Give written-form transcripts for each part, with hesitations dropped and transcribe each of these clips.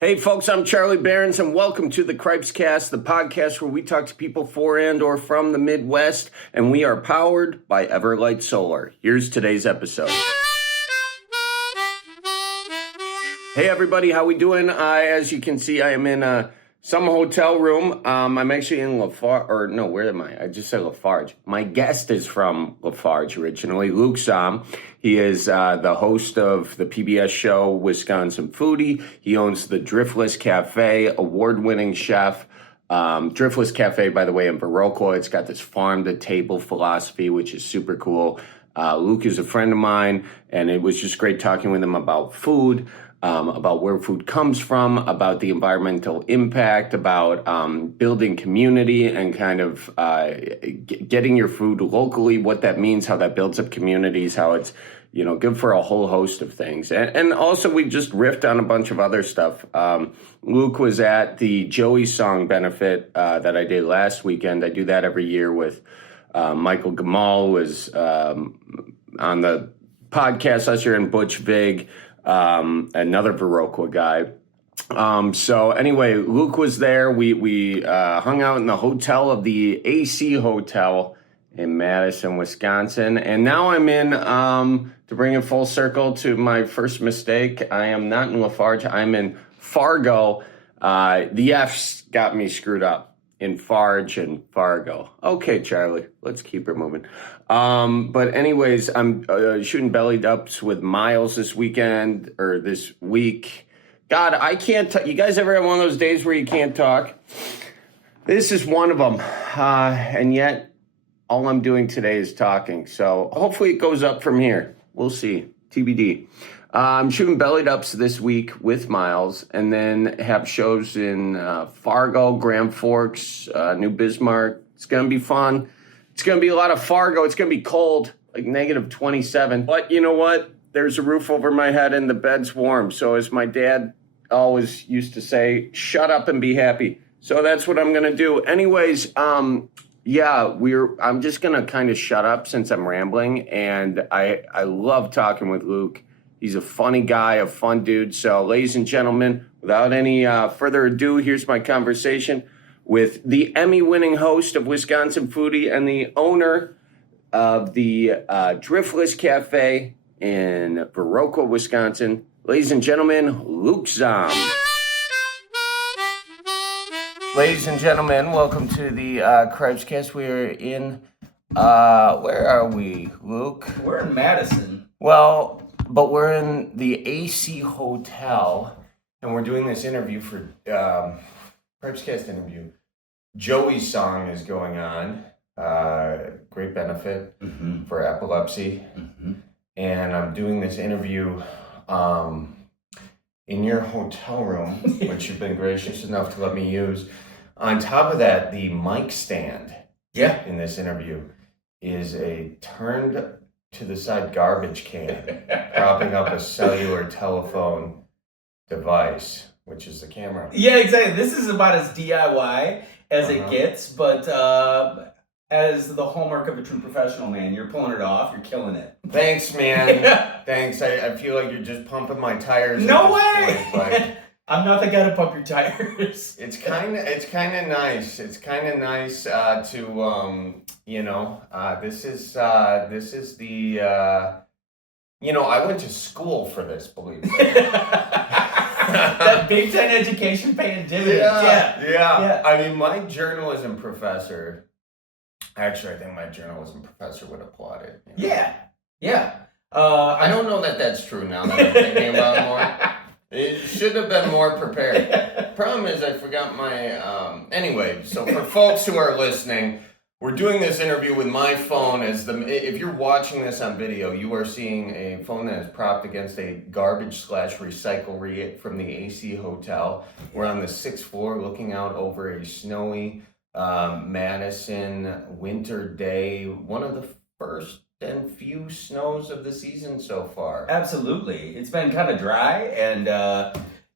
Hey folks, I'm Charlie Behrens and welcome to the Cripescast, the podcast where we talk to people for and or from the Midwest, and we are powered by Everlight Solar. Here's today's episode. Hey everybody, how we doing? As you can see, I am in some hotel room. I'm actually in Lafarge, or no, where am I? I just said Lafarge. My guest is from Lafarge originally, Luke Zahm. He is the host of the PBS show Wisconsin Foodie. He owns the Driftless Cafe, award-winning chef. Driftless Cafe, by the way, in Viroqua. It's got this farm-to-table philosophy, which is super cool. Luke is a friend of mine, and it was just great talking with him about food. About where food comes from, about the environmental impact, about building community and kind of getting your food locally, what that means, how that builds up communities, how it's, good for a whole host of things. And also we just riffed on a bunch of other stuff. Luke was at the Joey Song benefit that I did last weekend. I do that every year with Michael Gamal, who was on the podcast last year, and Butch Vig. Another Viroqua guy. So anyway, Luke was there. We hung out in the hotel of the AC Hotel in Madison, Wisconsin. And now I'm in, to bring it full circle to my first mistake, I am not in Lafarge. I'm in Fargo. The F's got me screwed up. In Farge and Fargo. Okay, Charlie, let's keep it moving. But anyways, I'm shooting belly ups with Miles this weekend, or this week. God, I can't you guys ever have one of those days where you can't talk? This is one of them. And yet, all I'm doing today is talking. So hopefully it goes up from here. We'll see. TBD. I'm shooting belly ups this week with Miles, and then have shows in Fargo, Grand Forks, New Bismarck. It's going to be fun. It's going to be a lot of Fargo. It's going to be cold, like negative 27. But you know what? There's a roof over my head and the bed's warm. So as my dad always used to say, shut up and be happy. So that's what I'm going to do. Anyways, I'm just going to kind of shut up since I'm rambling. And I love talking with Luke. He's a funny guy, a fun dude. So, ladies and gentlemen, without any further ado, here's my conversation with the Emmy-winning host of Wisconsin Foodie and the owner of the Driftless Cafe in Viroqua, Wisconsin. Ladies and gentlemen, Luke Zahm. Ladies and gentlemen, welcome to the Cripescast. We're in, where are we, Luke? We're in Madison. Well, but we're in the AC Hotel, and we're doing this interview for Cripescast interview. Joey's Song is going on. Great benefit for epilepsy. And I'm doing this interview in your hotel room, which you've been gracious enough to let me use. On top of that, the mic stand in this interview is a turned to the side garbage can, propping up a cellular telephone device, which is the camera. Yeah, exactly. This is about as DIY as it gets, but as the hallmark of a true professional, man, you're pulling it off. You're killing it. Thanks, man. Thanks. I feel like you're just pumping my tires. No way. Point, I'm not the guy to pump your tires. It's kind of nice. It's kind of nice to this is the I went to school for this, believe me. That Big Ten education paying dividends. Yeah. I mean, my journalism professor. Actually, I think my journalism professor would applaud it. Yeah. I don't know that that's true now that I'm thinking about it more. It should have been more prepared. Problem is, I forgot my. Anyway, so for folks who are listening, we're doing this interview with my phone. If you're watching this on video, you are seeing a phone that is propped against a garbage/recycle from the AC Hotel. We're on the 6th floor, looking out over a snowy Madison winter day. One of the first and few snows of the season so far. Absolutely. It's been kind of dry, and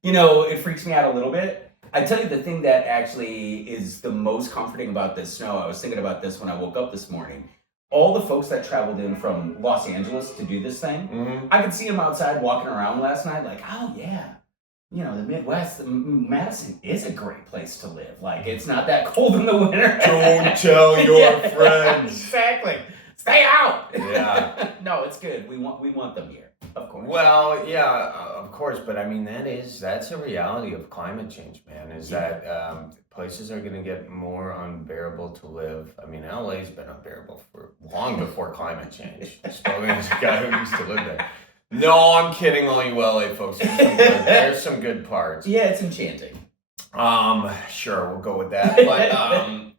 it freaks me out a little bit. I tell you, the thing that actually is the most comforting about this snow, I was thinking about this when I woke up this morning. All the folks that traveled in from Los Angeles to do this thing, I could see them outside walking around last night like, oh yeah, the Midwest, Madison is a great place to live. Like, it's not that cold in the winter. Don't tell your friends. Exactly. Stay out. Yeah. No, it's good. We want them here, of course. Well, yeah, of course, but I mean that's a reality of climate change, man. Is that places are going to get more unbearable to live. I mean, LA's been unbearable for long before climate change. Spoken as a guy who used to live there. No, I'm kidding, all you LA folks. There's some good parts. Yeah, it's enchanting. Sure, we'll go with that.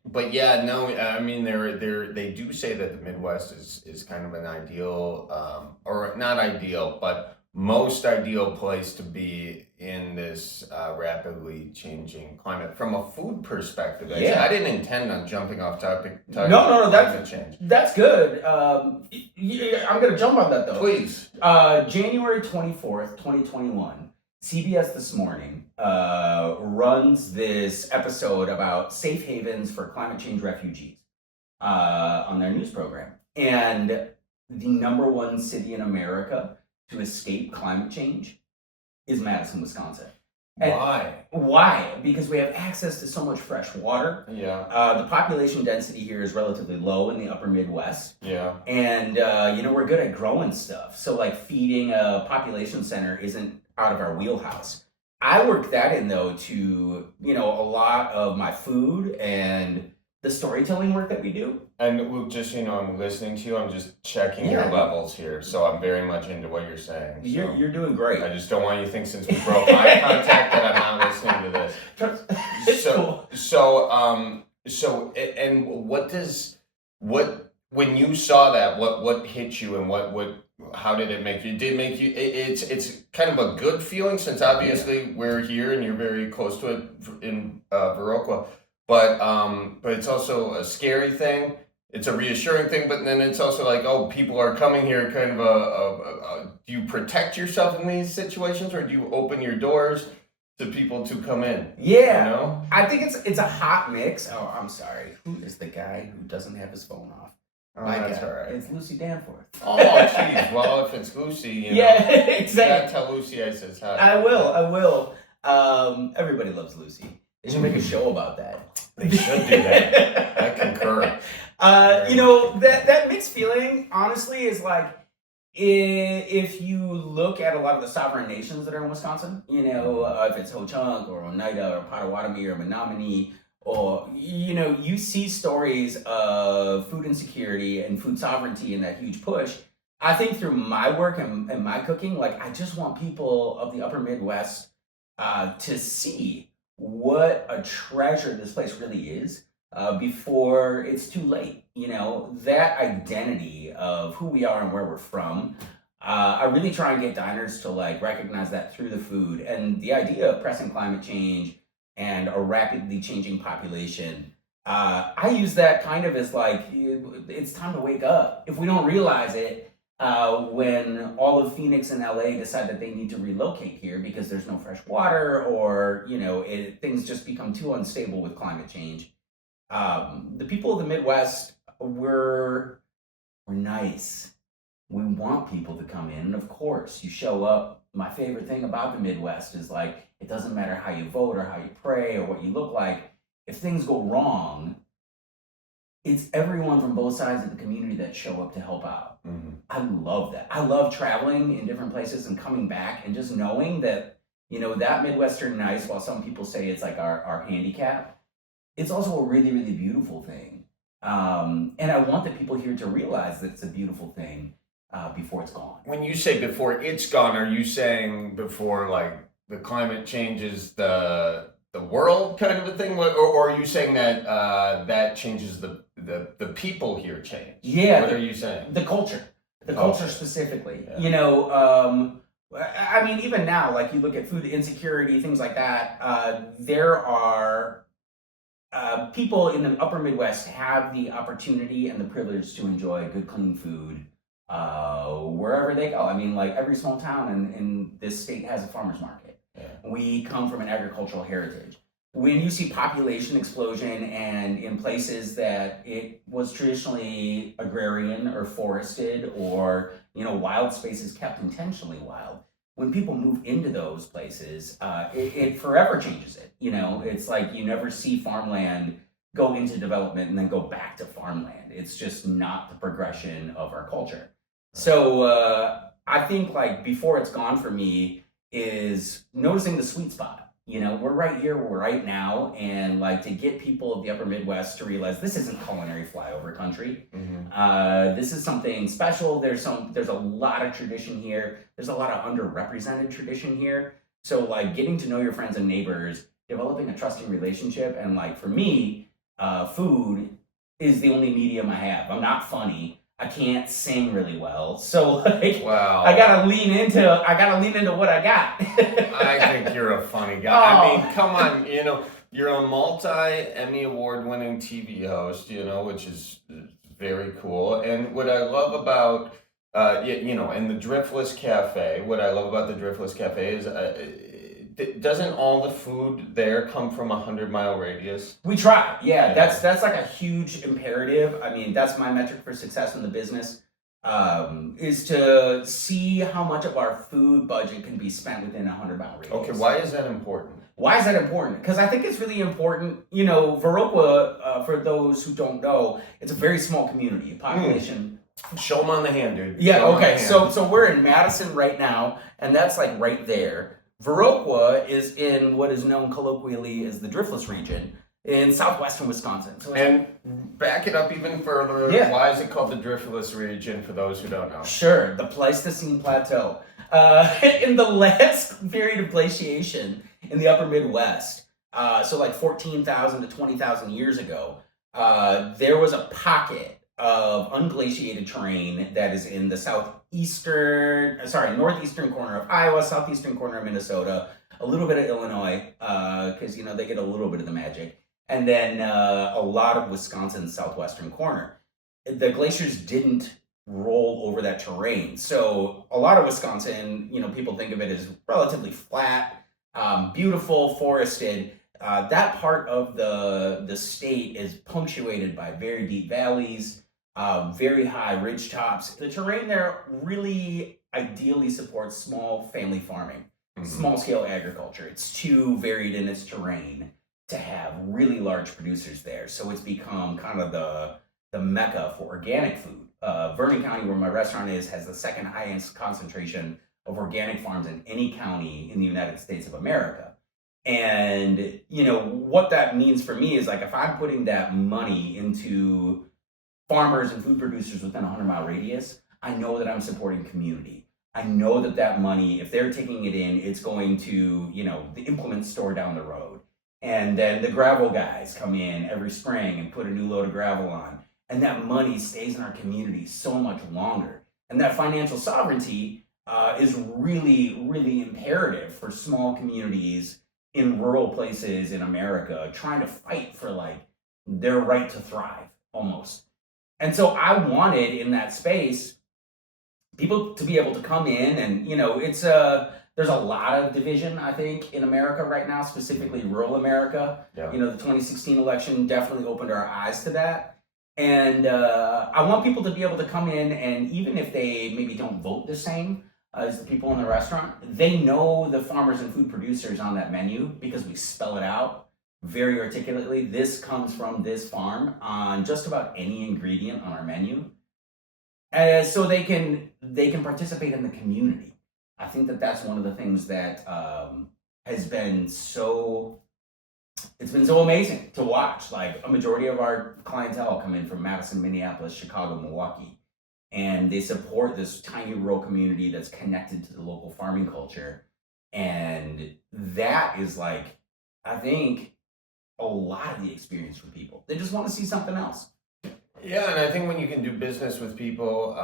But yeah, no, I mean, they do say that the Midwest is kind of an ideal, or not ideal, but most ideal place to be in this rapidly changing climate from a food perspective. Yeah. I didn't intend on jumping off topic. No, climate change. That's good. I'm gonna jump on that though. Please. January 24th, 2021. CBS This Morning runs this episode about safe havens for climate change refugees on their news program. And the number one city in America to escape climate change is Madison, Wisconsin. And Why? Why? Because we have access to so much fresh water. Yeah. The population density here is relatively low in the upper Midwest. Yeah. And, we're good at growing stuff. So, like, feeding a population center isn't out of our wheelhouse. I work that in, though, to, a lot of my food and the storytelling work that we do. And Luke, just I'm listening to you. I'm just checking your levels here, so I'm very much into what you're saying. So You're doing great. I just don't want you to think since we broke eye contact that I'm not listening to this. It's cool. And when you saw that, what hit you and how did it make you? Did it make you? It's kind of a good feeling since obviously we're here and you're very close to it in Viroqua. But it's also a scary thing. It's a reassuring thing, but then it's also like, oh, people are coming here. Kind of do you protect yourself in these situations, or do you open your doors to people to come in? Yeah, I think it's a hot mix. Oh, I'm sorry. Who is the guy who doesn't have his phone off? Oh, that's all right. It's Lucy Danforth. Oh, jeez. Well, if it's Lucy, yeah, exactly. You gotta tell Lucy I says hi. I will. Everybody loves Lucy. They should make a show about that. They should do that. I concur. That mixed feeling, honestly, is like, if you look at a lot of the sovereign nations that are in Wisconsin, if it's Ho-Chunk or Oneida or Potawatomi or Menominee, or, you see stories of food insecurity and food sovereignty and that huge push. I think through my work and my cooking, like, I just want people of the upper Midwest to see what a treasure this place really is before it's too late. That identity of who we are and where we're from. I really try and get diners to recognize that through the food, and the idea of pressing climate change and a rapidly changing population. I use that kind of as it's time to wake up. If we don't realize it, when all of Phoenix and LA decide that they need to relocate here because there's no fresh water, or things just become too unstable with climate change. The people of the Midwest, we're nice. We want people to come in, and of course, you show up. My favorite thing about the Midwest is it doesn't matter how you vote or how you pray or what you look like. If things go wrong, it's everyone from both sides of the community that show up to help out. Mm-hmm. I love that. I love traveling in different places and coming back and just knowing that, that Midwestern nice, while some people say it's our handicap, it's also a really, really beautiful thing. And I want the people here to realize that it's a beautiful thing before it's gone. When you say before it's gone, are you saying before the climate changes the world kind of a thing, or are you saying that that changes the people here change? Yeah. What are you saying? The culture specifically. Yeah. I mean, even now, you look at food insecurity, things like that. There are people in the upper Midwest have the opportunity and the privilege to enjoy good, clean food wherever they go. I mean, every small town in this state has a farmer's market. Yeah. We come from an agricultural heritage. When you see population explosion and in places that it was traditionally agrarian or forested, or wild spaces kept intentionally wild, when people move into those places, it forever changes it. You know, it's like you never see farmland go into development and then go back to farmland. It's just not the progression of our culture. So I think like before it's gone for me is noticing the sweet spot. You know, we're right here, we're right now, and like to get people of the upper Midwest to realize this isn't culinary flyover country. This is something special. There's a lot of tradition here. There's a lot of underrepresented tradition here. So like getting to know your friends and neighbors, developing a trusting relationship, and like for me, food is the only medium I have. I'm not funny. I can't sing really well, so like Wow. I gotta lean into what I got. I think you're a funny guy. I mean, come on, you know, you're a multi-Emmy award-winning TV host, you know, which is very cool. And what I love about, you know, and the Driftless Cafe, what I love about the Driftless Cafe is, doesn't all the food there come from a 100-mile radius? We try, yeah. That's like a huge imperative. I mean, that's my metric for success in the business, is to see how much of our food budget can be spent within a 100-mile radius. Okay, why is that important? Why is that important? Because I think it's really important. You know, Viroqua, for those who don't know, it's a very small community, population. Show them on the hand, dude. Yeah, okay. So we're in Madison right now, and that's like right there. Viroqua is in what is known colloquially as the Driftless Region in southwestern Wisconsin. And back it up even further. Yeah. Why is it called the Driftless Region for those who don't know? Sure, the Pleistocene Plateau. In the last period of glaciation in the upper Midwest, so like 14,000 to 20,000 years ago, there was a pocket of unglaciated terrain that is in the northeastern corner of Iowa, southeastern corner of Minnesota, a little bit of Illinois, because, you know, they get a little bit of the magic, and then a lot of Wisconsin's southwestern corner. The glaciers didn't roll over that terrain. So a lot of Wisconsin, you know, people think of it as relatively flat, beautiful, forested. That part of the state is punctuated by very deep valleys, very high ridge tops. The terrain there really ideally supports small family farming, small scale agriculture. It's too varied in its terrain to have really large producers there. So it's become kind of the mecca for organic food. Vernon County, where my restaurant is, has the second highest concentration of organic farms in any county in the United States of America. And, you know, what that means for me is like if I'm putting that money into farmers and food producers within a 100-mile radius, I know that I'm supporting community. I know that that money, if they're taking it in, it's going to, you know, the implement store down the road. And then the gravel guys come in every spring and put a new load of gravel on. And that money stays in our community so much longer. And that financial sovereignty is really, really imperative for small communities in rural places in America trying to fight for like their right to thrive almost. And so I wanted in that space people to be able to come in and, you know, there's a lot of division, I think, in America right now, specifically rural America. Yeah. You know, the 2016 election definitely opened our eyes to that. And I want people to be able to come in and even if they maybe don't vote the same as the people in the restaurant, they know the farmers and food producers on that menu because we spell it out very articulately. This comes from this farm on just about any ingredient on our menu. So they can participate in the community. I think that that's one of the things that has been it's been so amazing to watch. Like a majority of our clientele come in from Madison, Minneapolis, Chicago, Milwaukee, and they support this tiny rural community that's connected to the local farming culture. And that is like, I think, a lot of the experience for people. They just want to see something else. Yeah, and I think when you can do business with people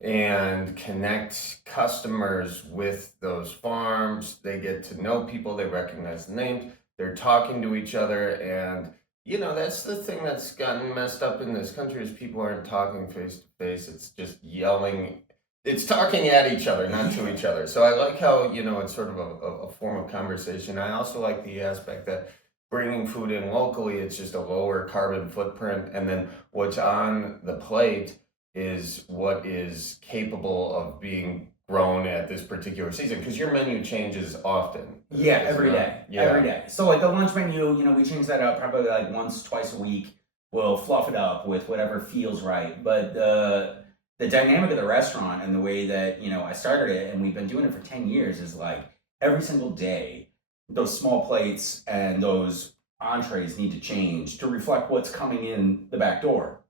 and connect customers with those farms, they get to know people, they recognize the names, they're talking to each other, and you know, that's the thing that's gotten messed up in this country is people aren't talking face to face. It's just yelling. It's talking at each other, not to each other. So I like how, you know, it's sort of a form of conversation. I also like the aspect that bringing food in locally, it's just a lower carbon footprint. And then what's on the plate is what is capable of being grown at this particular season? Because your menu changes often. Yeah, every day. Yeah. Every day. So like the lunch menu, we change that up probably like once, twice a week. We'll fluff it up with whatever feels right. But the dynamic of the restaurant and the way that, I started it and we've been doing it for 10 years is like every single day, those small plates and those entrees need to change to reflect what's coming in the back door.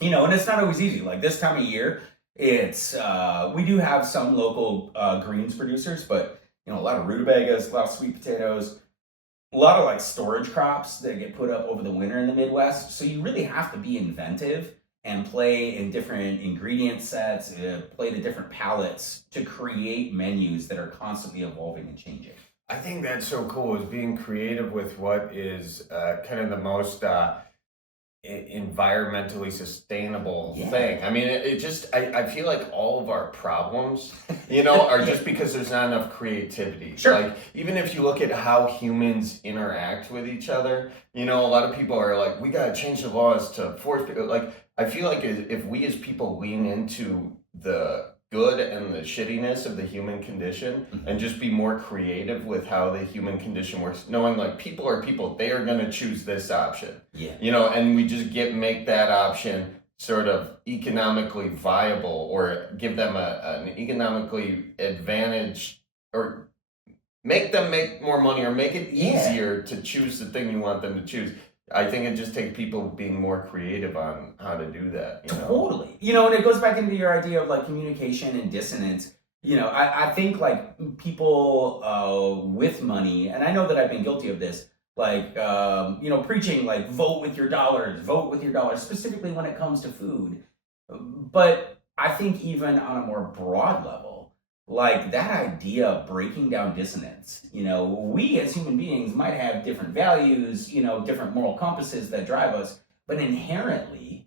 And it's not always easy. Like this time of year, it's we do have some local greens producers, but a lot of rutabagas, a lot of sweet potatoes, a lot of like storage crops that get put up over the winter in the Midwest. So you really have to be inventive and play in different ingredient sets, play to different palettes to create menus that are constantly evolving and changing. I think that's so cool, is being creative with what is kind of the most environmentally sustainable thing. I mean, it just, I feel like all of our problems, are just because there's not enough creativity. Sure. Like, even if you look at how humans interact with each other, a lot of people are like, we got to change the laws to force people. Like, I feel like if we as people lean into the good and the shittiness of the human condition and just be more creative with how the human condition works, knowing like people are people, they are going to choose this option. Yeah. And we just make that option sort of economically viable, or give them an economically advantage, or make them make more money, or make it easier to choose the thing you want them to choose. I think it just takes people being more creative on how to do that. Totally. And it goes back into your idea of like communication and dissonance. I think like people with money, and I know that I've been guilty of this, like, preaching like vote with your dollars, specifically when it comes to food. But I think even on a more broad level, like that idea of breaking down dissonance, we as human beings might have different values, different moral compasses that drive us, but inherently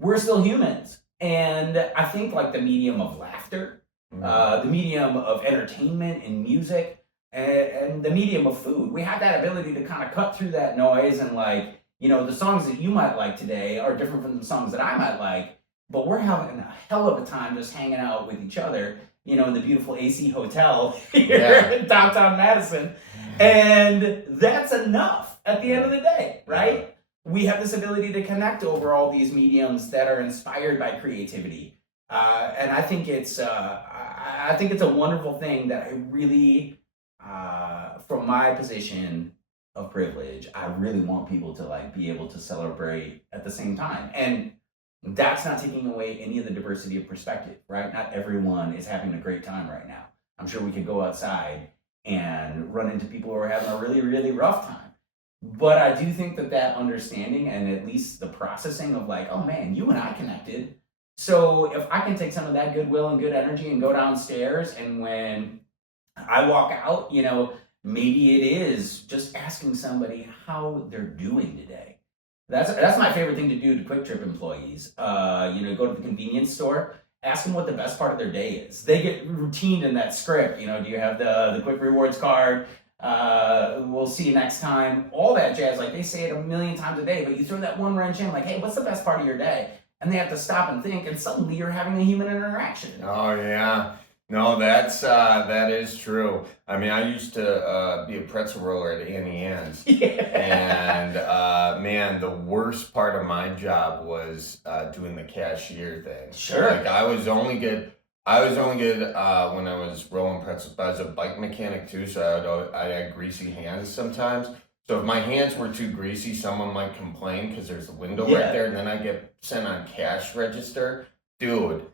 we're still humans. And I think like the medium of laughter, the medium of entertainment and music, and the medium of food, we have that ability to kind of cut through that noise, and like, the songs that you might like today are different from the songs that I might like, but we're having a hell of a time just hanging out with each other, in the beautiful AC hotel here in downtown Madison. And that's enough at the end of the day, right? We have this ability to connect over all these mediums that are inspired by creativity. And I think it's a wonderful thing that I really, from my position of privilege, I really want people to like be able to celebrate at the same time. And that's not taking away any of the diversity of perspective, right? Not everyone is having a great time right now. I'm sure we could go outside and run into people who are having a really, really rough time. But I do think that understanding, and at least the processing of like, oh man, you and I connected. So if I can take some of that goodwill and good energy and go downstairs, and when I walk out, maybe it is just asking somebody how they're doing today. That's my favorite thing to do to Quick Trip employees. Go to the convenience store, ask them what the best part of their day is. They get routined in that script. Do you have the quick rewards card? We'll see you next time. All that jazz. Like they say it a million times a day, but you throw that one wrench in, like, hey, what's the best part of your day? And they have to stop and think, and suddenly you're having a human interaction. Oh yeah. No, that is true. I mean, I used to be a pretzel roller at Auntie Anne's, and man, the worst part of my job was doing the cashier thing. Sure. Like I was only good when I was rolling pretzels. But I was a bike mechanic too, so I had greasy hands sometimes. So if my hands were too greasy, someone might complain because there's a window right there, and then I get sent on cash register. Dude,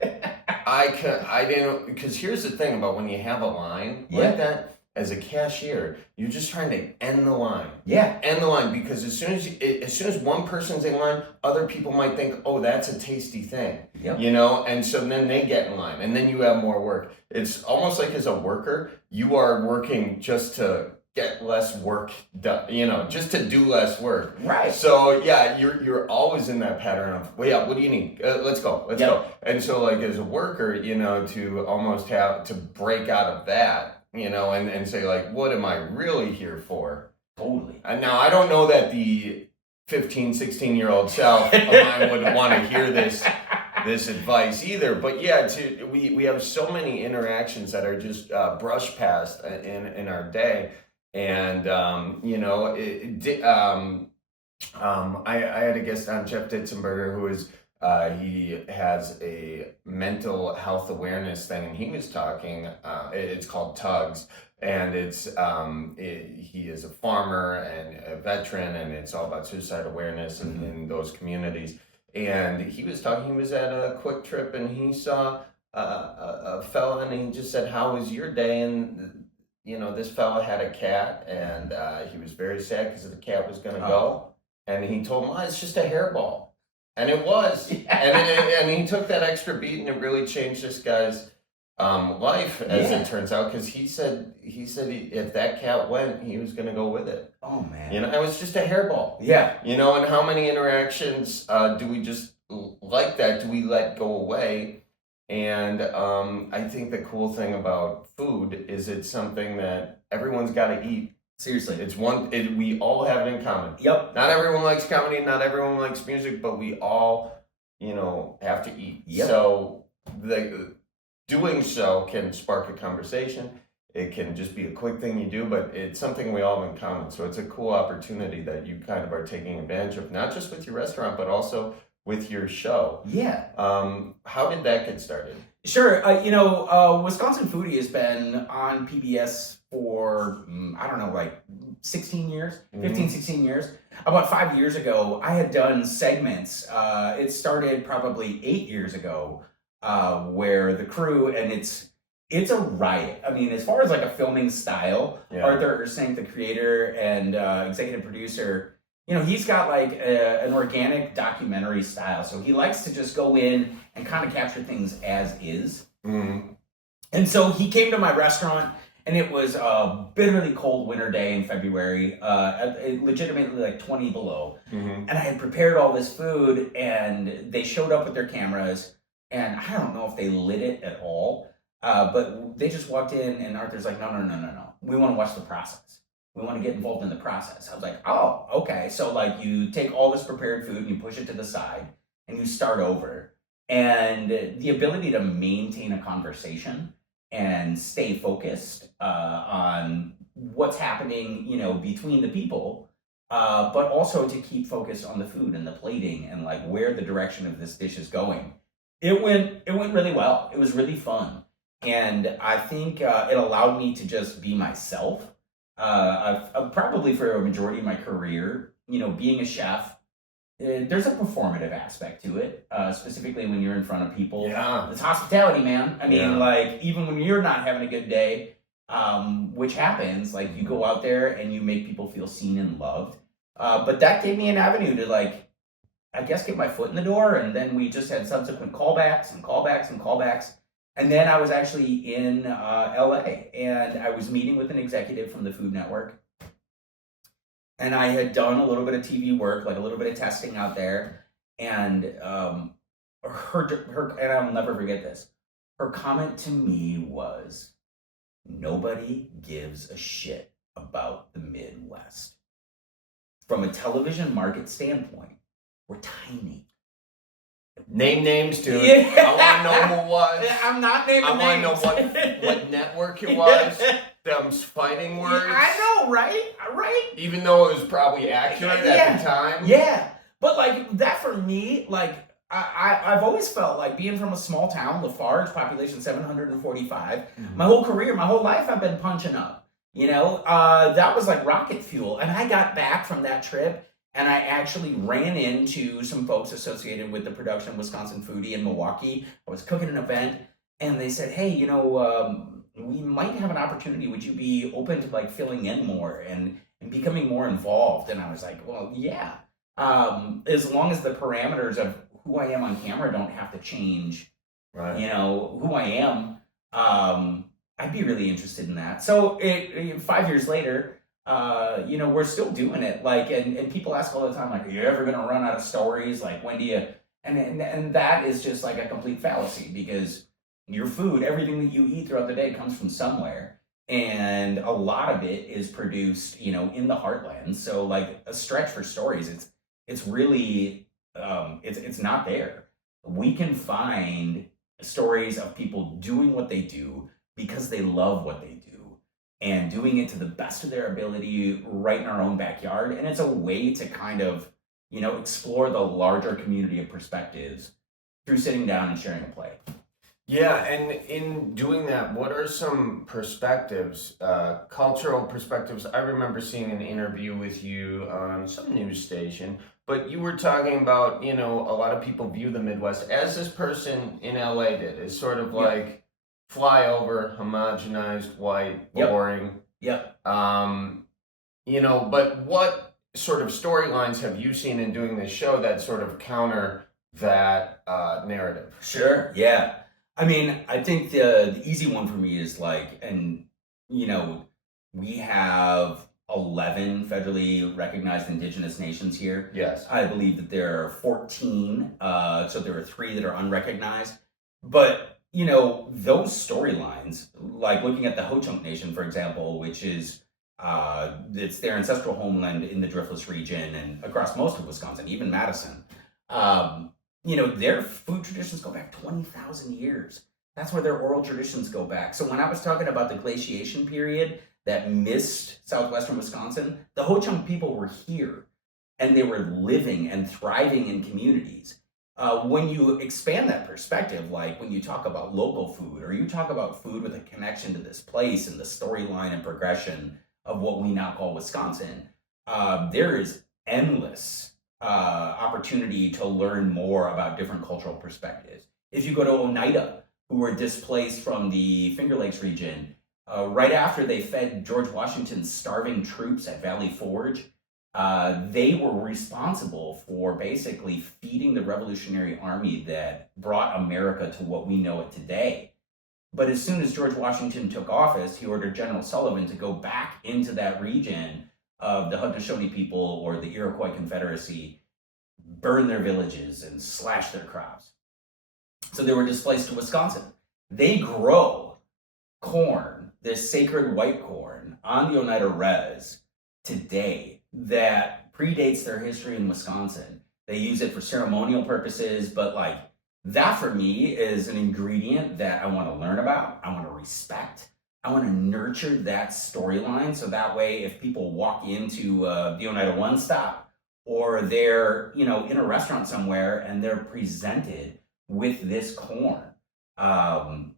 I didn't, because here's the thing about when you have a line like that, as a cashier, you're just trying to end the line. End the line, because as soon as one person's in line, other people might think, oh, that's a tasty thing. And so then they get in line, and then you have more work. It's almost like as a worker, you are working just to get less work done, just to do less work. Right. So yeah, you're always in that pattern of, well, yeah, what do you need? Let's go. And so like as a worker, to almost have to break out of that, and say like, what am I really here for? Totally. And now I don't know that the 15, 16-year-old self of mine would want to hear this this advice either. But yeah, we have so many interactions that are just brushed past in our day. And, I had a guest on, Jeff Ditzenberger, who is he has a mental health awareness thing, and he was talking. It's called Tugs, and he is a farmer and a veteran, and it's all about suicide awareness in those communities. And he was talking. He was at a Quick Trip, and he saw a fella, and he just said, "How was your day?" And this fella had a cat, and he was very sad because the cat was going to go. And he told him, it's just a hairball. And it was. And he took that extra beat, and it really changed this guy's life, as it turns out, because he said if that cat went, he was going to go with it. Oh, man. It was just a hairball. Yeah. And how many interactions do we just like that? Do we let go away? And I think the cool thing about food is it's something that everyone's got to eat. Seriously. We all have it in common. Yep. Not everyone likes comedy, not everyone likes music, but we all, have to eat. Yep. So doing so can spark a conversation. It can just be a quick thing you do, but it's something we all have in common. So it's a cool opportunity that you kind of are taking advantage of, not just with your restaurant, but also with your show. Yeah. How did that get started? Sure. Wisconsin Foodie has been on PBS for, 16 years, 15, 16 years. About 5 years ago, I had done segments. It started probably 8 years ago, where the crew, and it's a riot. I mean, as far as like a filming style, Arthur Ursink, the creator and executive producer, he's got like an organic documentary style. So he likes to just go in and kind of capture things as is. Mm-hmm. And so he came to my restaurant, and it was a bitterly cold winter day in February, legitimately like 20 below. Mm-hmm. And I had prepared all this food, and they showed up with their cameras, and I don't know if they lit it at all, but they just walked in, and Arthur's like, no. We want to watch the process. We want to get involved in the process. I was like, oh, okay. So like you take all this prepared food and you push it to the side and you start over. And the ability to maintain a conversation and stay focused on what's happening, between the people, but also to keep focused on the food and the plating and like where the direction of this dish is going. It went really well. It was really fun. And I think it allowed me to just be myself. I've probably for a majority of my career, being a chef, there's a performative aspect to it, specifically when you're in front of people. Yeah. It's hospitality, man. I mean, like, even when you're not having a good day, which happens, like, you go out there and you make people feel seen and loved. But that gave me an avenue to, like, I guess get my foot in the door, and then we just had subsequent callbacks. And then I was actually in LA, and I was meeting with an executive from the Food Network. And I had done a little bit of TV work, like a little bit of testing out there. And her, and I'll never forget this. Her comment to me was, nobody gives a shit about the Midwest. From a television market standpoint, we're tiny. Name names, dude. Yeah. I want to know who it was. I'm not naming names. I want to know what network it was. Them fighting words. I know, right? Even though it was probably accurate at the time. Yeah. But like that for me, like I've always felt like being from a small town, Lafarge, population 745. Mm-hmm. My whole career, my whole life, I've been punching up. That was like rocket fuel. And I got back from that trip, and I actually ran into some folks associated with the production of Wisconsin Foodie in Milwaukee. I was cooking an event, and they said, hey, we might have an opportunity. Would you be open to like filling in more and becoming more involved? And I was like, well, yeah. As long as the parameters of who I am on camera don't have to change, right. Who I am, I'd be really interested in that. So 5 years later, we're still doing it. Like, and people ask all the time, like, are you ever going to run out of stories? Like, when do you, and that is just like a complete fallacy, because your food, everything that you eat throughout the day comes from somewhere. And a lot of it is produced, in the heartland. So like a stretch for stories, it's really, it's not there. we can find stories of people doing what they do because they love what they do and doing it to the best of their ability right in our own backyard. And it's a way to kind of, explore the larger community of perspectives through sitting down and sharing a plate. Yeah, and in doing that, what are some perspectives, cultural perspectives? I remember seeing an interview with you on some news station, but you were talking about, a lot of people view the Midwest, as this person in LA did, as sort of like flyover, homogenized, white, boring. Yep. But what sort of storylines have you seen in doing this show that sort of counter that narrative? Sure, yeah. I mean, I think the easy one for me is we have 11 federally recognized indigenous nations here. Yes. I believe that there are 14, so there are 3 that are unrecognized. But, those storylines, like looking at the Ho-Chunk Nation, for example, which is, it's their ancestral homeland in the Driftless region and across most of Wisconsin, even Madison. Their food traditions go back 20,000 years. That's where their oral traditions go back. So when I was talking about the glaciation period that missed southwestern Wisconsin, the Ho-Chunk people were here and they were living and thriving in communities. When you expand that perspective, like when you talk about local food or you talk about food with a connection to this place and the storyline and progression of what we now call Wisconsin, there is endless opportunity to learn more about different cultural perspectives. If you go to Oneida, who were displaced from the Finger Lakes region, right after they fed George Washington's starving troops at Valley Forge, they were responsible for basically feeding the Revolutionary Army that brought America to what we know it today. But as soon as George Washington took office, he ordered General Sullivan to go back into that region of the Haudenosaunee people or the Iroquois Confederacy, burn their villages and slash their crops. So they were displaced to Wisconsin. They grow corn, this sacred white corn, on the Oneida Res today that predates their history in Wisconsin. They use it for ceremonial purposes, but that for me is an ingredient that I want to learn about, I want to respect, I want to nurture that storyline so that way if people walk into the Oneida One Stop or they're in a restaurant somewhere and they're presented with this corn,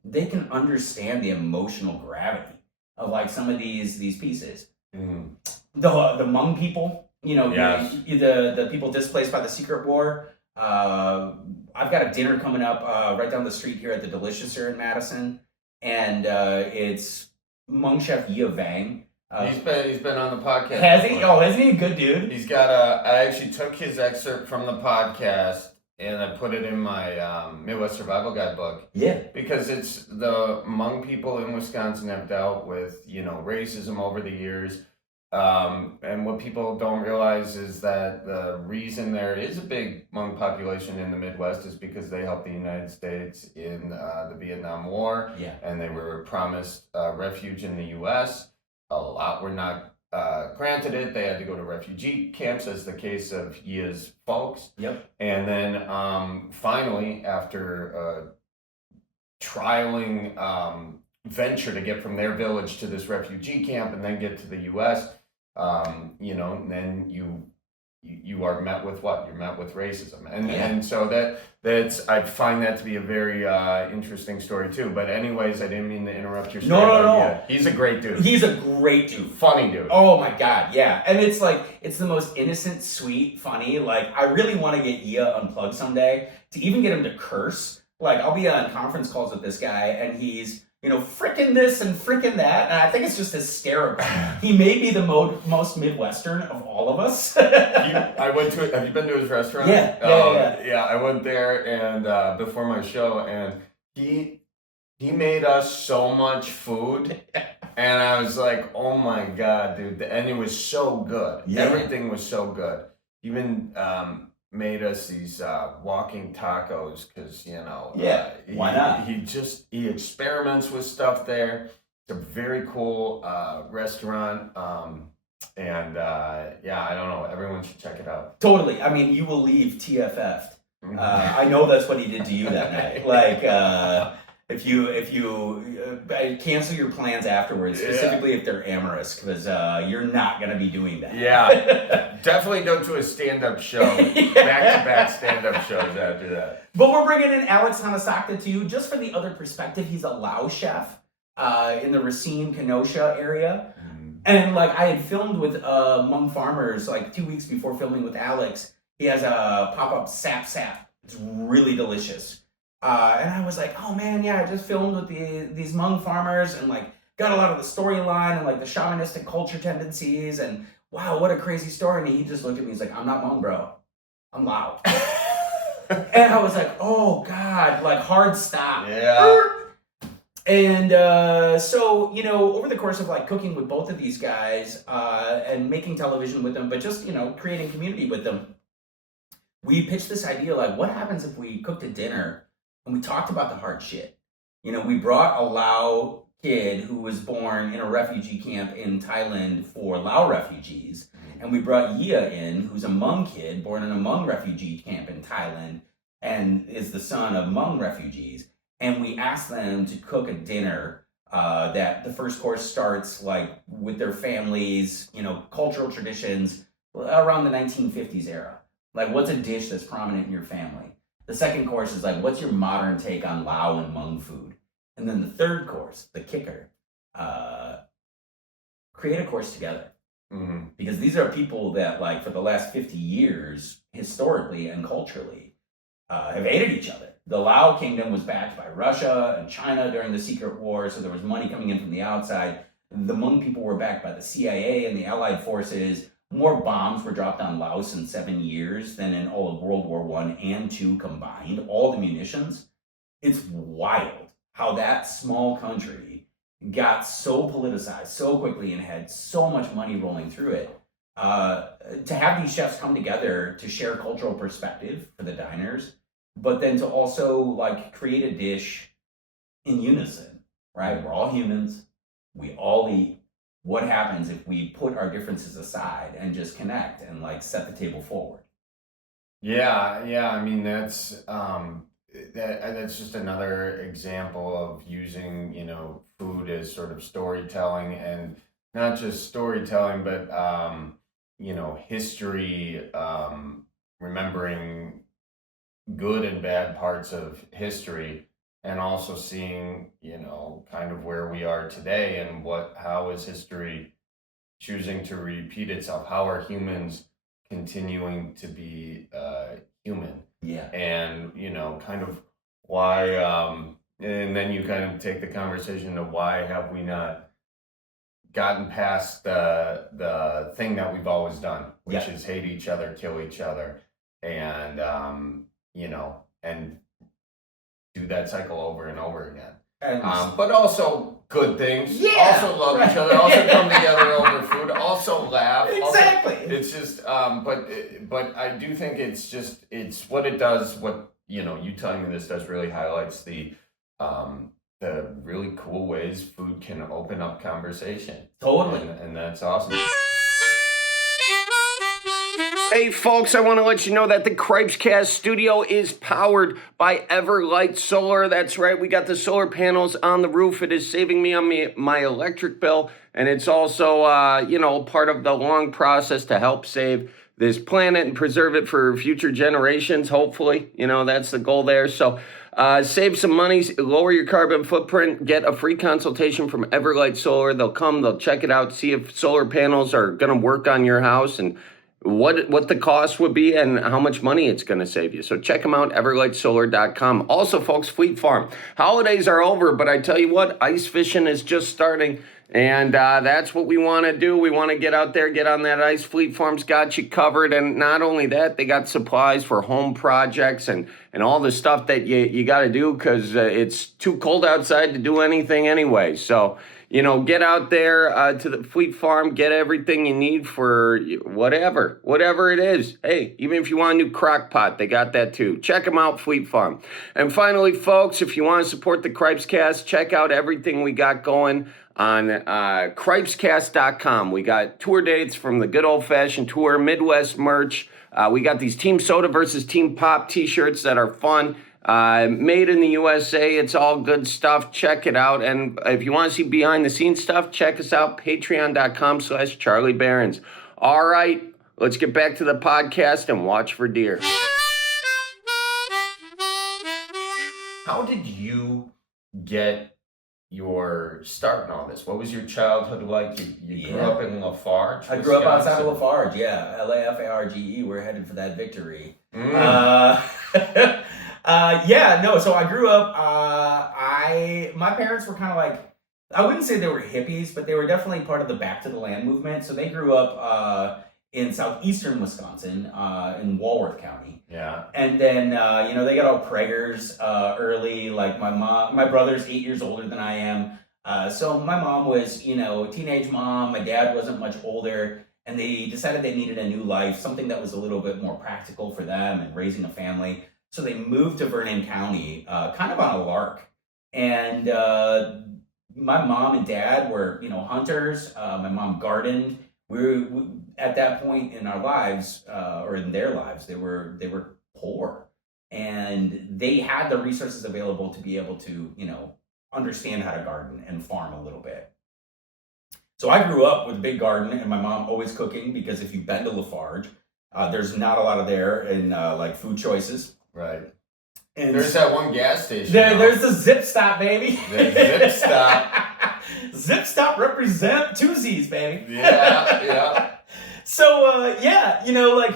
they can understand the emotional gravity of some of these pieces. Mm. The Hmong people, Yes. the people displaced by the Secret War. I've got a dinner coming up right down the street here at the Deliciouser in Madison, and it's Hmong chef Yoang. He's been on the podcast. Has he? Oh, isn't he a good dude? He's got I actually took his excerpt from the podcast and I put it in my Midwest Survival Guide book. Yeah. Because it's the Hmong people in Wisconsin have dealt with, racism over the years. And what people don't realize is that the reason there is a big Hmong population in the Midwest is because they helped the United States in the Vietnam War. Yeah. And they were promised refuge in the U.S. A lot were not granted it. They had to go to refugee camps, as the case of Yia's folks. Yep. And then finally, after trialing venture to get from their village to this refugee camp and then get to the U.S., and then you are met with what? You're met with racism. And so that's I find that to be a very interesting story too. But anyways, I didn't mean to interrupt your story. No. Yeah, he's a great dude. He's a great dude. Funny dude. Oh my God, yeah. And it's it's the most innocent, sweet, funny. I really want to get Yia unplugged someday to even get him to curse. I'll be on conference calls with this guy and he's frickin' this and frickin' that. And I think it's just hysterical. He may be the most Midwestern of all of us. I went to it. Have you been to his restaurant? Yeah. I went there and before my show, and he made us so much food. And I was like, oh my God, dude. And it was so good. Yeah. Everything was so good. Even made us these walking tacos because why not? He experiments with stuff there. It's a very cool restaurant, and I don't know, everyone should check it out. Totally. I mean, you will leave TFF'd I know that's what he did to you that night. Like, if you cancel your plans afterwards, specifically if they're amorous, because you're not gonna be doing that. Yeah, definitely don't do a stand-up show, back-to-back stand-up shows after that. But we're bringing in Alex Hanasaka to you just for the other perspective. He's a Lao chef in the Racine, Kenosha area. And like I had filmed with Hmong farmers like 2 weeks before filming with Alex. He has a pop-up sap. It's really delicious. And I was like, oh man, yeah, I just filmed with these Hmong farmers and like got a lot of the storyline and like the shamanistic culture tendencies and wow, what a crazy story. And he just looked at me, he's like, I'm not Hmong, bro. I'm Lao. And I was like, oh God, like hard stop. Yeah. And so, you know, over the course of like cooking with both of these guys and making television with them, but just, you know, creating community with them, we pitched this idea like, what happens if we cooked a dinner and we talked about the hard shit? You know, we brought a Lao kid who was born in a refugee camp in Thailand for Lao refugees. And we brought Yia in, who's a Hmong kid born in a Hmong refugee camp in Thailand and is the son of Hmong refugees. And we asked them to cook a dinner that the first course starts like with their families, you know, cultural traditions around the 1950s era. Like, what's a dish that's prominent in your family? The second course is like, what's your modern take on Lao and Hmong food? And then the third course, the kicker, create a course together. Mm-hmm. Because these are people that, like, for the last 50 years, historically and culturally, have hated each other. The Lao kingdom was backed by Russia and China during the Secret War, so there was money coming in from the outside. The Hmong people were backed by the CIA and the Allied forces. More bombs were dropped on Laos in 7 years than in all of World War I and II combined. All the munitions. It's wild how that small country got so politicized so quickly and had so much money rolling through it. To have these chefs come together to share cultural perspective for the diners, but then to also like create a dish in unison, right? We're all humans. We all eat. What happens if we put our differences aside and just connect and like set the table forward? Yeah. I mean, that's just another example of using, you know, food as sort of storytelling, and not just storytelling, but you know, history, remembering good and bad parts of history, and also seeing, you know, kind of where we are today and how is history choosing to repeat itself? How are humans continuing to be human? Yeah. And, you know, kind of why, and then you kind of take the conversation to why have we not gotten past the thing that we've always done, which is hate each other, kill each other, and, you know, and do that cycle over and over again. But also good things. Yeah, also love each other. Also come together over food. Also laugh. Exactly. Also, it's just, but I do think it's what it does. What, you know, you telling me this does really highlights the really cool ways food can open up conversation. Totally. And that's awesome. Hey folks, I want to let you know that the Cripescast studio is powered by Everlight Solar. That's right, we got the solar panels on the roof. It is saving me on my electric bill, and it's also, you know, part of the long process to help save this planet and preserve it for future generations, hopefully. You know, that's the goal there. So save some money, lower your carbon footprint, get a free consultation from Everlight Solar. They'll check it out, see if solar panels are going to work on your house and what the cost would be and how much money it's going to save you. So check them out, everlightsolar.com. Also, folks, Fleet Farm. Holidays are over, but I tell you what, ice fishing is just starting, and that's what we want to do. We want to get out there, get on that ice. Fleet Farm's got you covered, and not only that, they got supplies for home projects and all the stuff that you got to do because it's too cold outside to do anything anyway. So, you know, get out there to the Fleet Farm, get everything you need for whatever it is. Hey, even if you want a new crock pot, they got that too. Check them out, Fleet Farm. And finally, folks, if you want to support the Cripescast, check out everything we got going on Cripescast.com. We got tour dates from the Good Old Fashioned Tour, Midwest merch, We got these Team Soda versus Team Pop t-shirts that are fun. Made in the USA. It's all good stuff. Check it out. And if you want to see behind the scenes stuff, check us out. Patreon.com/Charlie Barons. All right, let's get back to the podcast and watch for deer. How did you get your start in all this? What was your childhood like? You grew up in Lafarge? I grew up outside of Lafarge, yeah. Lafarge. We're headed for that victory. So I grew up, my parents were kind of like, I wouldn't say they were hippies, but they were definitely part of the Back to the Land movement. So they grew up in southeastern Wisconsin, in Walworth County. Yeah. And then, they got all preggers early. Like my brother's 8 years older than I am. So my mom was, a teenage mom. My dad wasn't much older. And they decided they needed a new life, something that was a little bit more practical for them and raising a family. So they moved to Vernon County, kind of on a lark. And my mom and dad were, hunters. My mom gardened. We at that point in our lives, or in their lives, they were poor, and they had the resources available to be able to, understand how to garden and farm a little bit. So I grew up with a big garden, and my mom always cooking, because if you've been to Lafarge, there's not a lot of there in like food choices. Right. And there's that one gas station. There's the Zip Stop, baby. The Zip Stop. Zip Stop represent two Z's, baby. Yeah. So,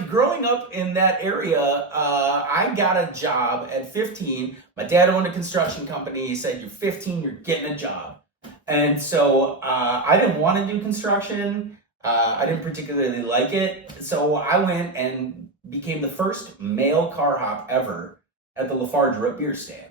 growing up in that area, I got a job at 15. My dad owned a construction company. He said, you're 15, you're getting a job. And so I didn't want to do construction. I didn't particularly like it. So I went and became the first male car hop ever at the Lafarge root beer stand.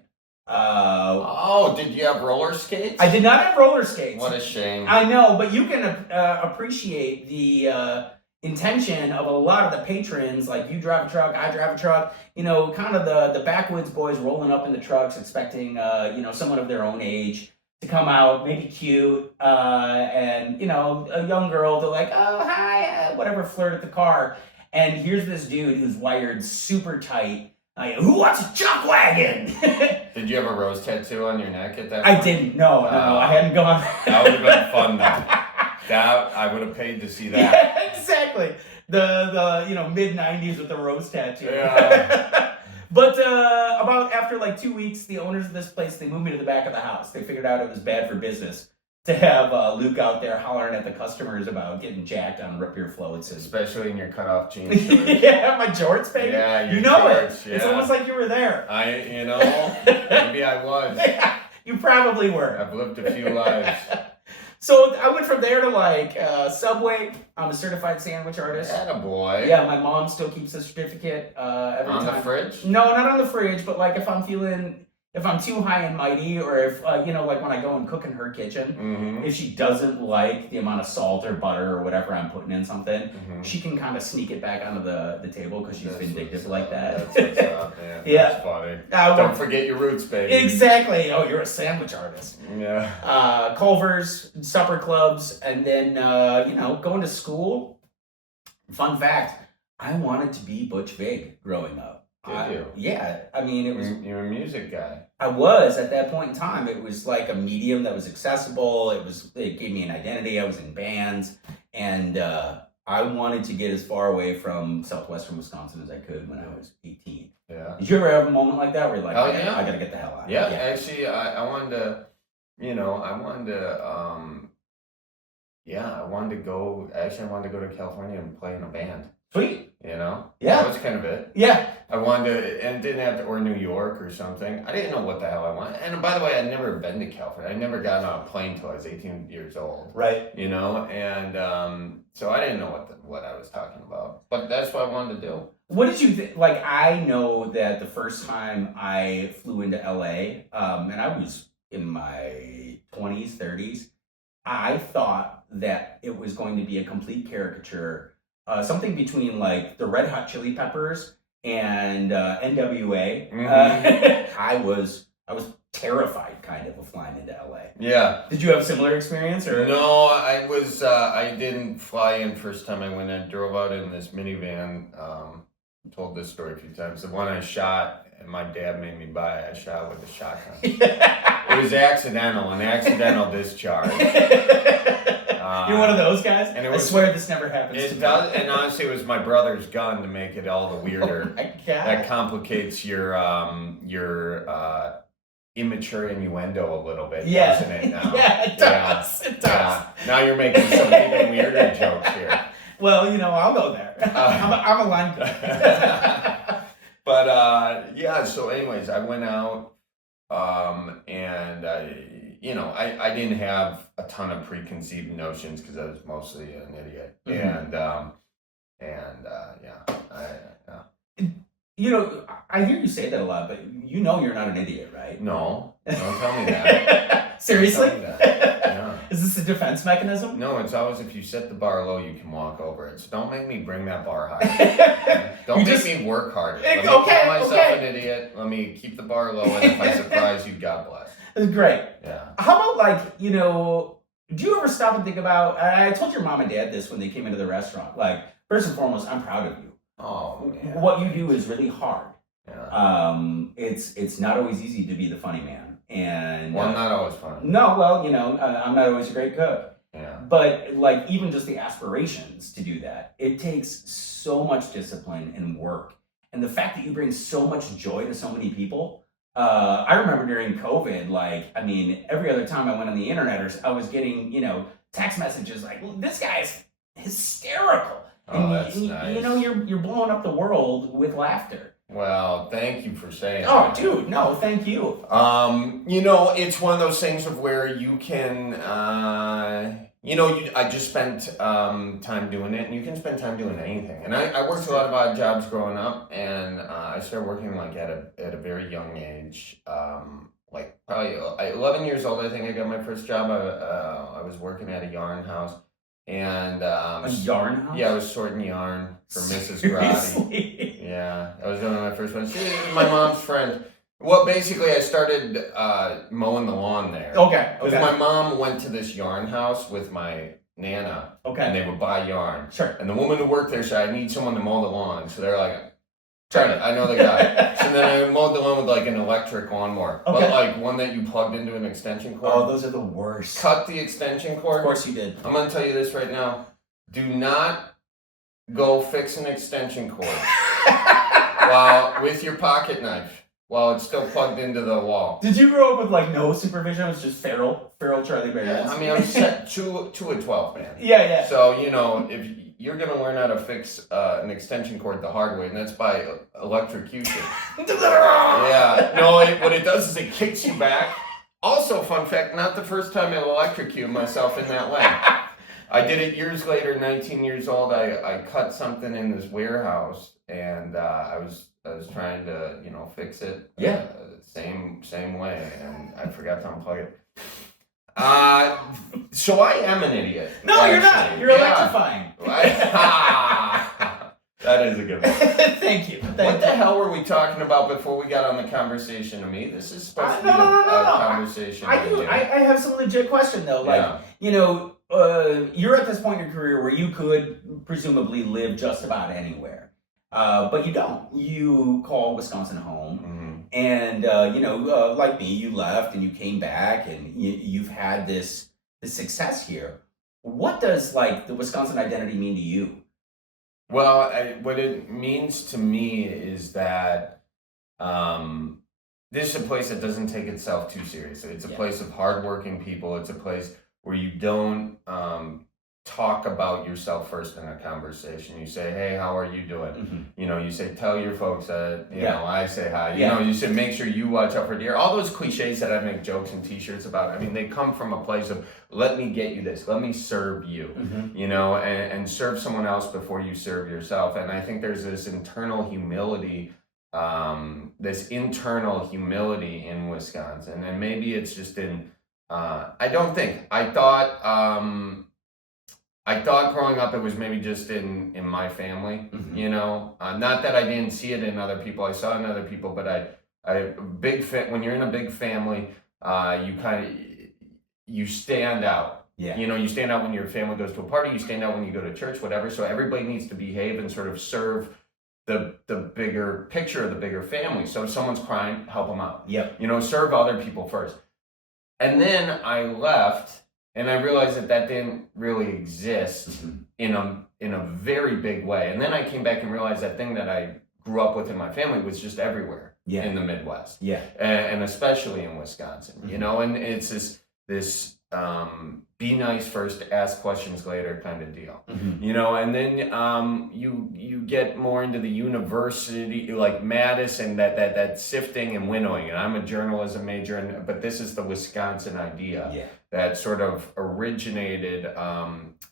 Did you have roller skates? I did not have roller skates. What a shame. I know, but you can appreciate the intention of a lot of the patrons. Like, you drive a truck, I drive a truck. Kind of the backwoods boys rolling up in the trucks, expecting someone of their own age to come out, maybe cute, and a young girl to like, oh hi, whatever, flirt at the car. And here's this dude who's wired super tight. Who wants a chuck wagon? Did you have a rose tattoo on your neck at that point? I didn't. No, I hadn't gone. That would have been fun, though. I would have paid to see that. Yeah, exactly. The mid 90s with the rose tattoo. Yeah. But about after like 2 weeks, the owners of this place, they moved me to the back of the house. They figured out it was bad for business to have Luke out there hollering at the customers about getting jacked on root beer floats. Especially in your cutoff jeans shorts. Yeah, my jorts, baby. Yeah, you know shorts, it. Yeah. It's almost like you were there. Maybe I was. Yeah, you probably were. I've lived a few lives. So I went from there to like Subway. I'm a certified sandwich artist. Attaboy. Yeah, my mom still keeps a certificate every time. On the fridge? No, not on the fridge, but like if I'm too high and mighty, or if, like when I go and cook in her kitchen, if she doesn't like the amount of salt or butter or whatever I'm putting in something, she can kind of sneak it back onto the table because she's vindictive like that. That's what's up, man. Yeah. That's funny. Don't forget your roots, baby. Exactly. Oh, you're a sandwich artist. Yeah. Culver's, supper clubs, and then, going to school. Fun fact, I wanted to be Butch Vig growing up. Did you? Yeah. I mean, it was... You're a music guy. I was at that point in time. It was like a medium that was accessible. It gave me an identity. I was in bands, and I wanted to get as far away from southwestern Wisconsin as I could when I was 18. Yeah. Did you ever have a moment like that where you're like, oh, yeah. I gotta get the hell out? Yeah. Actually, I wanted to, I wanted to go to California and play in a band. Sweet. Yeah. That was kind of it. Yeah. I wanted to, and didn't have to, or New York or something. I didn't know what the hell I wanted. And by the way, I'd never been to California. I'd never gotten on a plane until I was 18 years old. Right. And so I didn't know what I was talking about. But that's what I wanted to do. What did you think? Like, I know that the first time I flew into LA, and I was in my 20s, 30s, I thought that it was going to be a complete caricature. Something between like the Red Hot Chili Peppers and NWA. I was terrified kind of flying into LA. Yeah. Did you have a similar experience or? No, I didn't fly in first time I went. I drove out in this minivan told this story a few times. The one I shot, and my dad made me buy, I shot with a shotgun. It was an accidental discharge. You're one of those guys? And I swear this never happens to me. And honestly, it was my brother's gun to make it all the weirder. Oh my God. That complicates your immature innuendo a little bit, doesn't it? Now? Yeah, it does. It does. Yeah. Now you're making some even weirder jokes here. Well, I'll go there. I'm a line guy. But so anyways, I went out, and I didn't have a ton of preconceived notions because I was mostly an idiot, I hear you say that a lot, but you're not an idiot, right? No, don't tell me that. Seriously? Don't tell me that. Yeah. Is this a defense mechanism? No, it's always if you set the bar low, you can walk over it. So don't make me bring that bar higher. Don't make me work harder. Let me call myself an idiot. Let me keep the bar low, and if I surprise you, God bless. It's great. Yeah. How about do you ever stop and think about, I told your mom and dad this when they came into the restaurant, first and foremost, I'm proud of you. Oh, yeah. What you do is really hard. Yeah. It's not always easy to be the funny man. And I'm not always funny. No, well, I'm not always a great cook. Yeah. But even just the aspirations to do that, it takes so much discipline and work. And the fact that you bring so much joy to so many people. I remember during COVID, every other time I went on the internet, or I was getting, text messages like, this guy is hysterical. Oh, that's nice. You're blowing up the world with laughter. Well, thank you for saying that. Oh, dude, no, thank you. It's one of those things of where you can, I just spent time doing it, and you can spend time doing anything. And I worked a lot of odd jobs growing up, and I started working at a very young age. Probably 11 years old, I think I got my first job. I was working at a yarn house. And a yarn house? Yeah, I was sorting yarn for Mrs. Grotti. Yeah, I was doing my first one. She was my mom's friend. Well, basically, I started mowing the lawn there. Okay. Because my mom went to this yarn house with my Nana. Okay. And they would buy yarn. Sure. And the woman who worked there said, I need someone to mow the lawn. So they're like, I know the guy. So then I mowed the lawn with an electric lawnmower. Okay. But one that you plugged into an extension cord. Oh, those are the worst. Cut the extension cord. Of course you did. I'm going to tell you this right now. Do not go fix an extension cord with your pocket knife while it's still plugged into the wall. Did you grow up with no supervision? It was just feral Charlie Bear. Yeah, I mean, I'm set to a 12, man. Yeah. So, if you're going to learn how to fix an extension cord the hard way, and that's by electrocution. Yeah. No, what it does is it kicks you back. Also, fun fact, not the first time I electrocuted myself in that way. I did it years later, 19 years old. I cut something in this warehouse, and I was trying to, fix it. Yeah. Same way, and I forgot to unplug it. So I am an idiot. No, actually. You're not. You're electrifying. That is a good one. Thank you. What the hell were we talking about before we got on the conversation to me? This is supposed to be a conversation. I do. I have some legit question though. You're at this point in your career where you could presumably live just about anywhere. But you don't. You call Wisconsin home. Mm-hmm. And, like me, you left and you came back and you've had this success here. What does, the Wisconsin identity mean to you? Well, what it means to me is that this is a place that doesn't take itself too seriously. It's a place of hardworking people. It's a place where you don't talk about yourself first in a conversation. You say, hey, how are you doing? Mm-hmm. You say, tell your folks that, I say hi. You say, make sure you watch out for deer. All those cliches that I make jokes and t-shirts about, I mean, they come from a place of, let me get you this. Let me serve you, and serve someone else before you serve yourself. And I think there's this internal humility in Wisconsin. And maybe it's just in, I thought growing up it was maybe just in my family, not that I didn't see it in other people. I saw it in other people, but when you're in a big family, you stand out. Yeah. You stand out when your family goes to a party, you stand out when you go to church, whatever. So everybody needs to behave and sort of serve the bigger picture, the bigger family. So if someone's crying, help them out. Yep. You know, serve other people first. And then I left, and I realized that didn't really exist in a very big way. And then I came back and realized that thing that I grew up with in my family was just everywhere in the Midwest. Yeah. And especially in Wisconsin, you know, and it's this be nice first, ask questions later kind of deal, you know, and then you get more into the university, like Madison, that sifting and winnowing. And I'm a journalism major, but this is the Wisconsin idea that sort of originated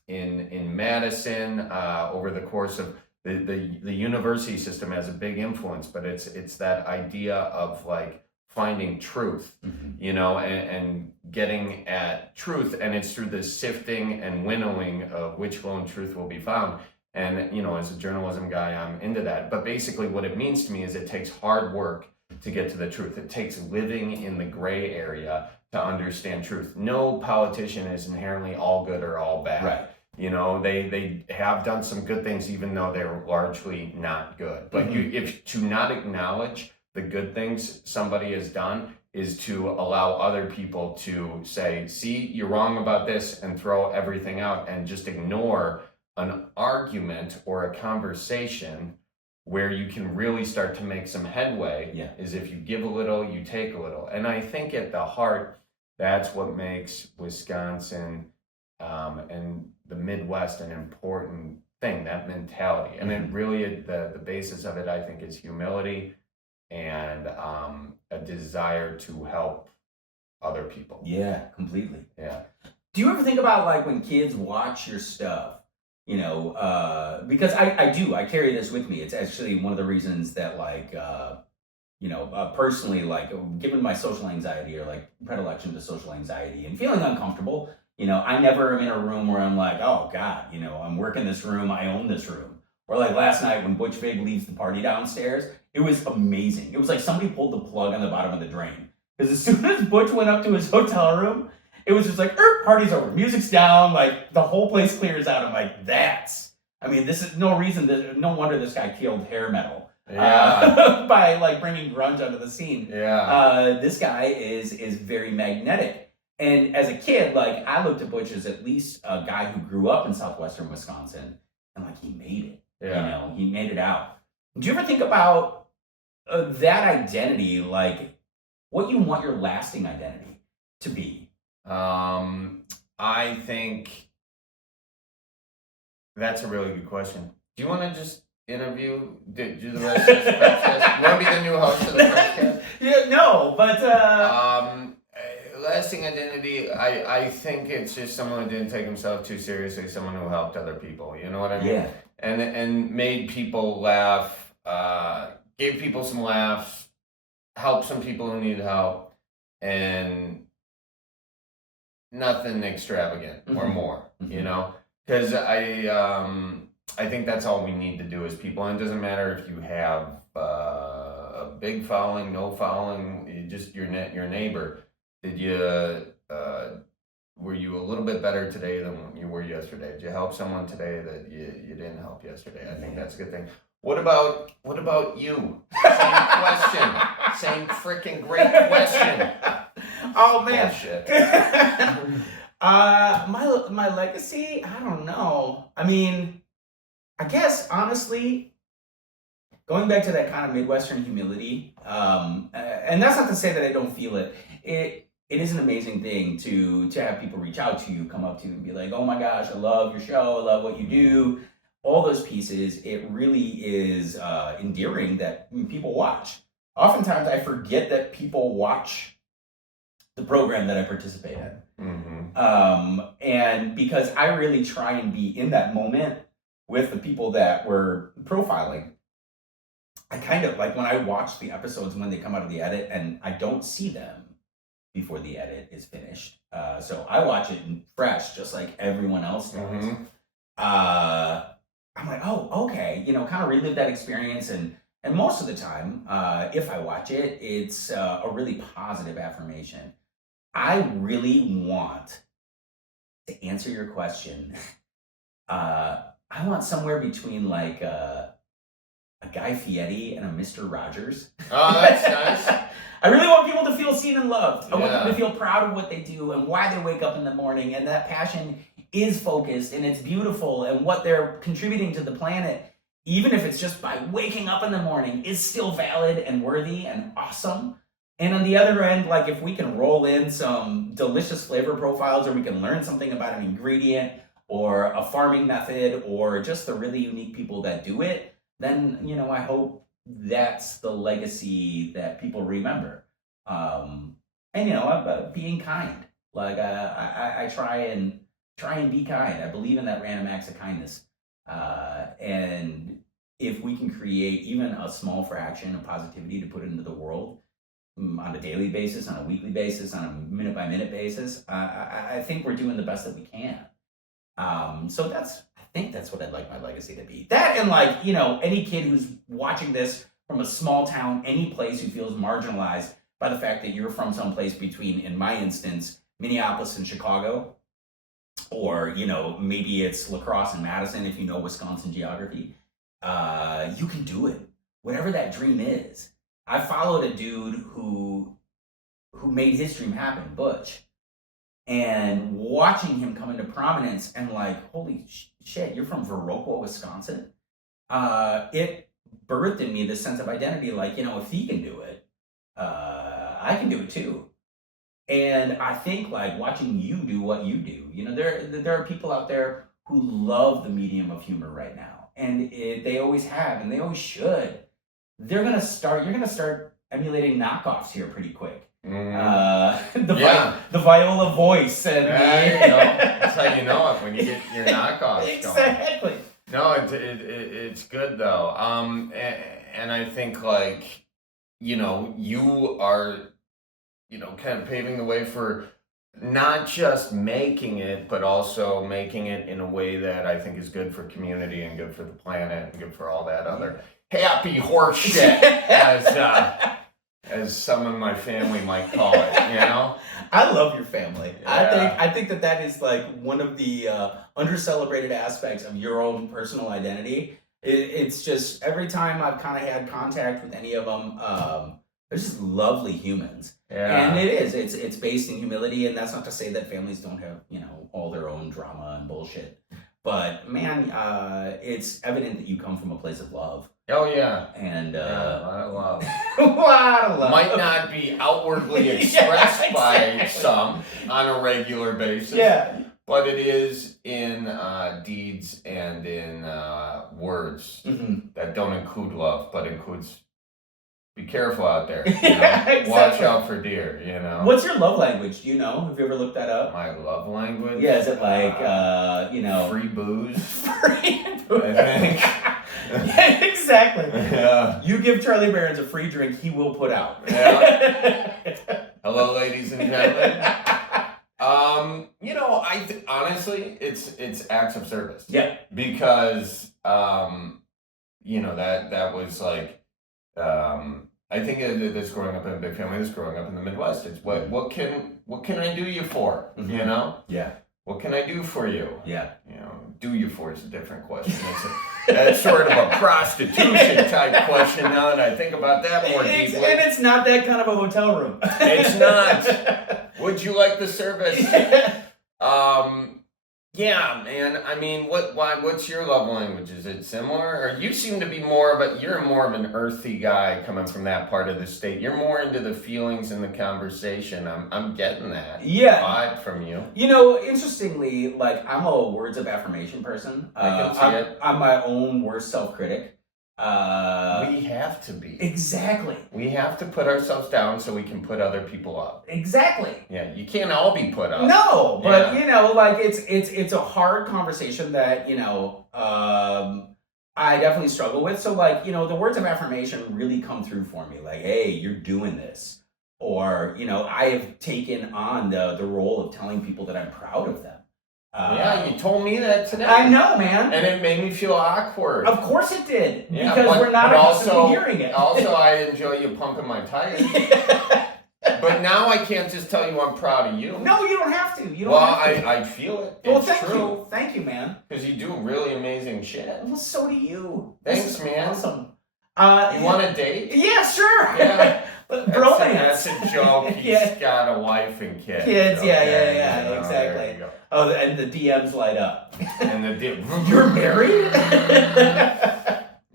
in Madison over the course of the university system has a big influence, but it's that idea of like finding truth, you know, and getting at truth, and it's through this sifting and winnowing of which lone truth will be found. And you know, as a journalism guy, I'm into that. But basically what it means to me is it takes hard work to get to the truth. It takes living in the gray area to understand truth. No politician is inherently all good or all bad. Right. You know, they have done some good things, even though they're largely not good. But if to not acknowledge the good things somebody has done is to allow other people to say, see, you're wrong about this, and throw everything out and just ignore an argument or a conversation where you can really start to make some headway is if you give a little, you take a little. And I think at the heart, that's what makes Wisconsin and the Midwest an important thing, that mentality. And it really, the basis of it, I think, is humility and a desire to help other people. Yeah, completely. Yeah. Do you ever think about like when kids watch your stuff, you know, because I carry this with me. It's actually one of the reasons that like, you know, personally, like given my social anxiety or like predilection to social anxiety and feeling uncomfortable, you know, I never am in a room where I'm like, oh God, you know, I'm working this room, I own this room. Or like last night when Butch Vig leaves the party downstairs, it was amazing. It was like somebody pulled the plug on the bottom of the drain. Because as soon as Butch went up to his hotel room, it was just like, party's over, music's down, like the whole place clears out. I'm like, this is no wonder this guy killed hair metal. By like bringing grunge onto the scene. This guy is very magnetic. And as a kid, like I looked at Butch as at least a guy who grew up in southwestern Wisconsin, and like he made it. You know, he made it out. Do you ever think about that identity, like what you want your lasting identity to be? I think that's a really good question. Do you want to just do the rest of the Cripescast? You want to be the new host of the Cripescast? Yeah, no, but lasting identity, I think it's just someone who didn't take himself too seriously, someone who helped other people. You know what I mean? Yeah. And made people laugh, gave people some laughs, helped some people who need help, and nothing extravagant or more. You know, because I think that's all we need to do as people, and it doesn't matter if you have a big following, no following, just your neighbor. Did you were you a little bit better today than you were yesterday? Did you help someone today that you didn't help yesterday? I think that's a good thing. What about you? Same question. Same freaking great question. Oh man. Bullshit. My legacy, I don't know. I mean, I guess honestly, going back to that kind of Midwestern humility, and that's not to say that I don't feel it. It is an amazing thing to have people reach out to you, come up to you and be like, oh my gosh, I love your show, I love what you do. All those pieces, it really is endearing that people watch. Oftentimes I forget that people watch the program that I participate in. And because I really try and be in that moment with the people that we're profiling, I kind of like when I watch the episodes when they come out of the edit and I don't see them before the edit is finished. So I watch it fresh, just like everyone else does. I'm like, oh, okay, you know, kind of relive that experience. And most of the time, if I watch it, it's a really positive affirmation. I really want to answer your question. I want somewhere between like a Guy Fieri and a Mr. Rogers. Oh, that's nice. I really want people to feel seen and loved. I want them Yeah. to feel proud of what they do and why they wake up in the morning, and that passion is focused and it's beautiful, and what they're contributing to the planet, even if it's just by waking up in the morning, is still valid and worthy and awesome. And on the other end, like if we can roll in some delicious flavor profiles, or we can learn something about an ingredient or a farming method or just the really unique people that do it, then, you know, I hope that's the legacy that people remember. And, you know, being kind. Like I try and be kind. I believe in that random acts of kindness. And if we can create even a small fraction of positivity to put into the world on a daily basis, on a weekly basis, on a minute by minute basis, I think we're doing the best that we can. So I think that's what I'd like my legacy to be. That, and like, you know, any kid who's watching this from a small town, any place, who feels marginalized by the fact that you're from someplace between, in my instance, Minneapolis and Chicago, or, you know, maybe it's La Crosse and Madison if you know Wisconsin geography. You can do it. Whatever that dream is. I followed a dude who made his dream happen, Butch. And watching him come into prominence and like, holy shit, you're from Viroqua, Wisconsin? It birthed in me this sense of identity, like, you know, if he can do it, I can do it too. And I think like watching you do what you do, you know, there are people out there who love the medium of humor right now. And they always have, and they always should. You're gonna start emulating knockoffs here pretty quick. The viola voice and you know, that's how you know it, when you get your knockoffs exactly. going. No, it's good though. And I think like, you know, you are, you know, kind of paving the way for not just making it, but also making it in a way that I think is good for community and good for the planet and good for all that other happy horse shit, as some of my family might call it, you know? I love your family. Yeah. I think that is like one of the under-celebrated aspects of your own personal identity. It's just every time I've kind of had contact with any of them, they're just lovely humans. Yeah. And it's based in humility, and that's not to say that families don't have, you know, all their own drama and bullshit. But man, it's evident that you come from a place of love. Oh yeah. And a lot of love. a lot of love. Might not be outwardly expressed by some on a regular basis. Yeah. But it is in deeds and in words that don't include love, but includes be careful out there. You know? Yeah, exactly. Watch out for deer, you know. What's your love language? Do you know? Have you ever looked that up? My love language? Yeah, is it like, you know... Free booze? Free booze. I think. Yeah, exactly. Yeah. You give Charlie Barons a free drink, he will put out. Yeah. Hello, ladies and gentlemen. You know, honestly, it's acts of service. Yeah. Because, you know, that was like, I think that's growing up in a big family, that's growing up in the Midwest. It's what can I do you for? You know? Yeah. What can I do for you? Yeah. You know, do you for is a different question. That's sort of a prostitution type question now that I think about that more deeply. And it's not that kind of a hotel room. It's not. Would you like the service? Yeah, man. I mean, what's your love language? Is it similar? Or you seem to be you're more of an earthy guy coming from that part of the state. You're more into the feelings and the conversation. I'm getting that vibe from you. You know, interestingly, like I'm a words of affirmation person. I can see it. I'm my own worst self-critic. We have to be. Exactly. We have to put ourselves down so we can put other people up. Exactly. Yeah, you can't all be put up. No, but you know, like it's a hard conversation that, you know, I definitely struggle with. So like, you know, the words of affirmation really come through for me. Like, hey, you're doing this. Or, you know, I have taken on the role of telling people that I'm proud of them. Yeah, you told me that today. I know, man. And it made me feel awkward. Of course it did. Yeah, because we're not accustomed to hearing it. Also, I enjoy you pumping my tires. But now I can't just tell you I'm proud of you. No, you don't have to. You don't have to. I feel it. Well, it's thank true. you. Thank you, man. Because you do really amazing shit. Well, so do you. Thanks, man. Awesome. You want a date? Yeah, sure. Yeah. Bromance. That's a joke. He's got a wife and kids. Kids, Okay, yeah, exactly. There you go. Oh, and the DMs light up. And You're married?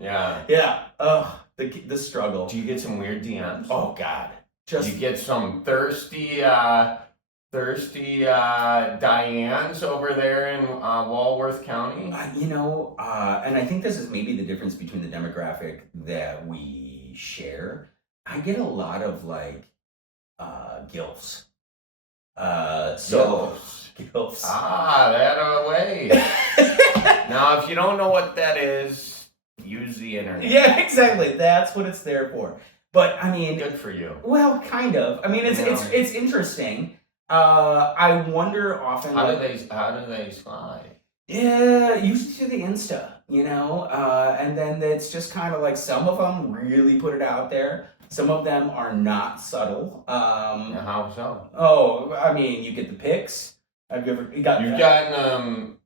Yeah. Yeah. Oh, the struggle. Do you get some weird DMs? Oh God. You get some thirsty Dianes over there in Walworth County? And I think this is maybe the difference between the demographic that we share. I get a lot of GILFs. GILFs. That way. Now, if you don't know what that is, use the internet. Yeah, exactly. That's what it's there for. But I mean, good for you. Well, kind of. I mean, it's interesting. I wonder often. How do they slide? Yeah, usually through the Insta, and then it's just kind of like some of them really put it out there. Some of them are not subtle. How so? Oh, I mean, you get the pics. Have you ever gotten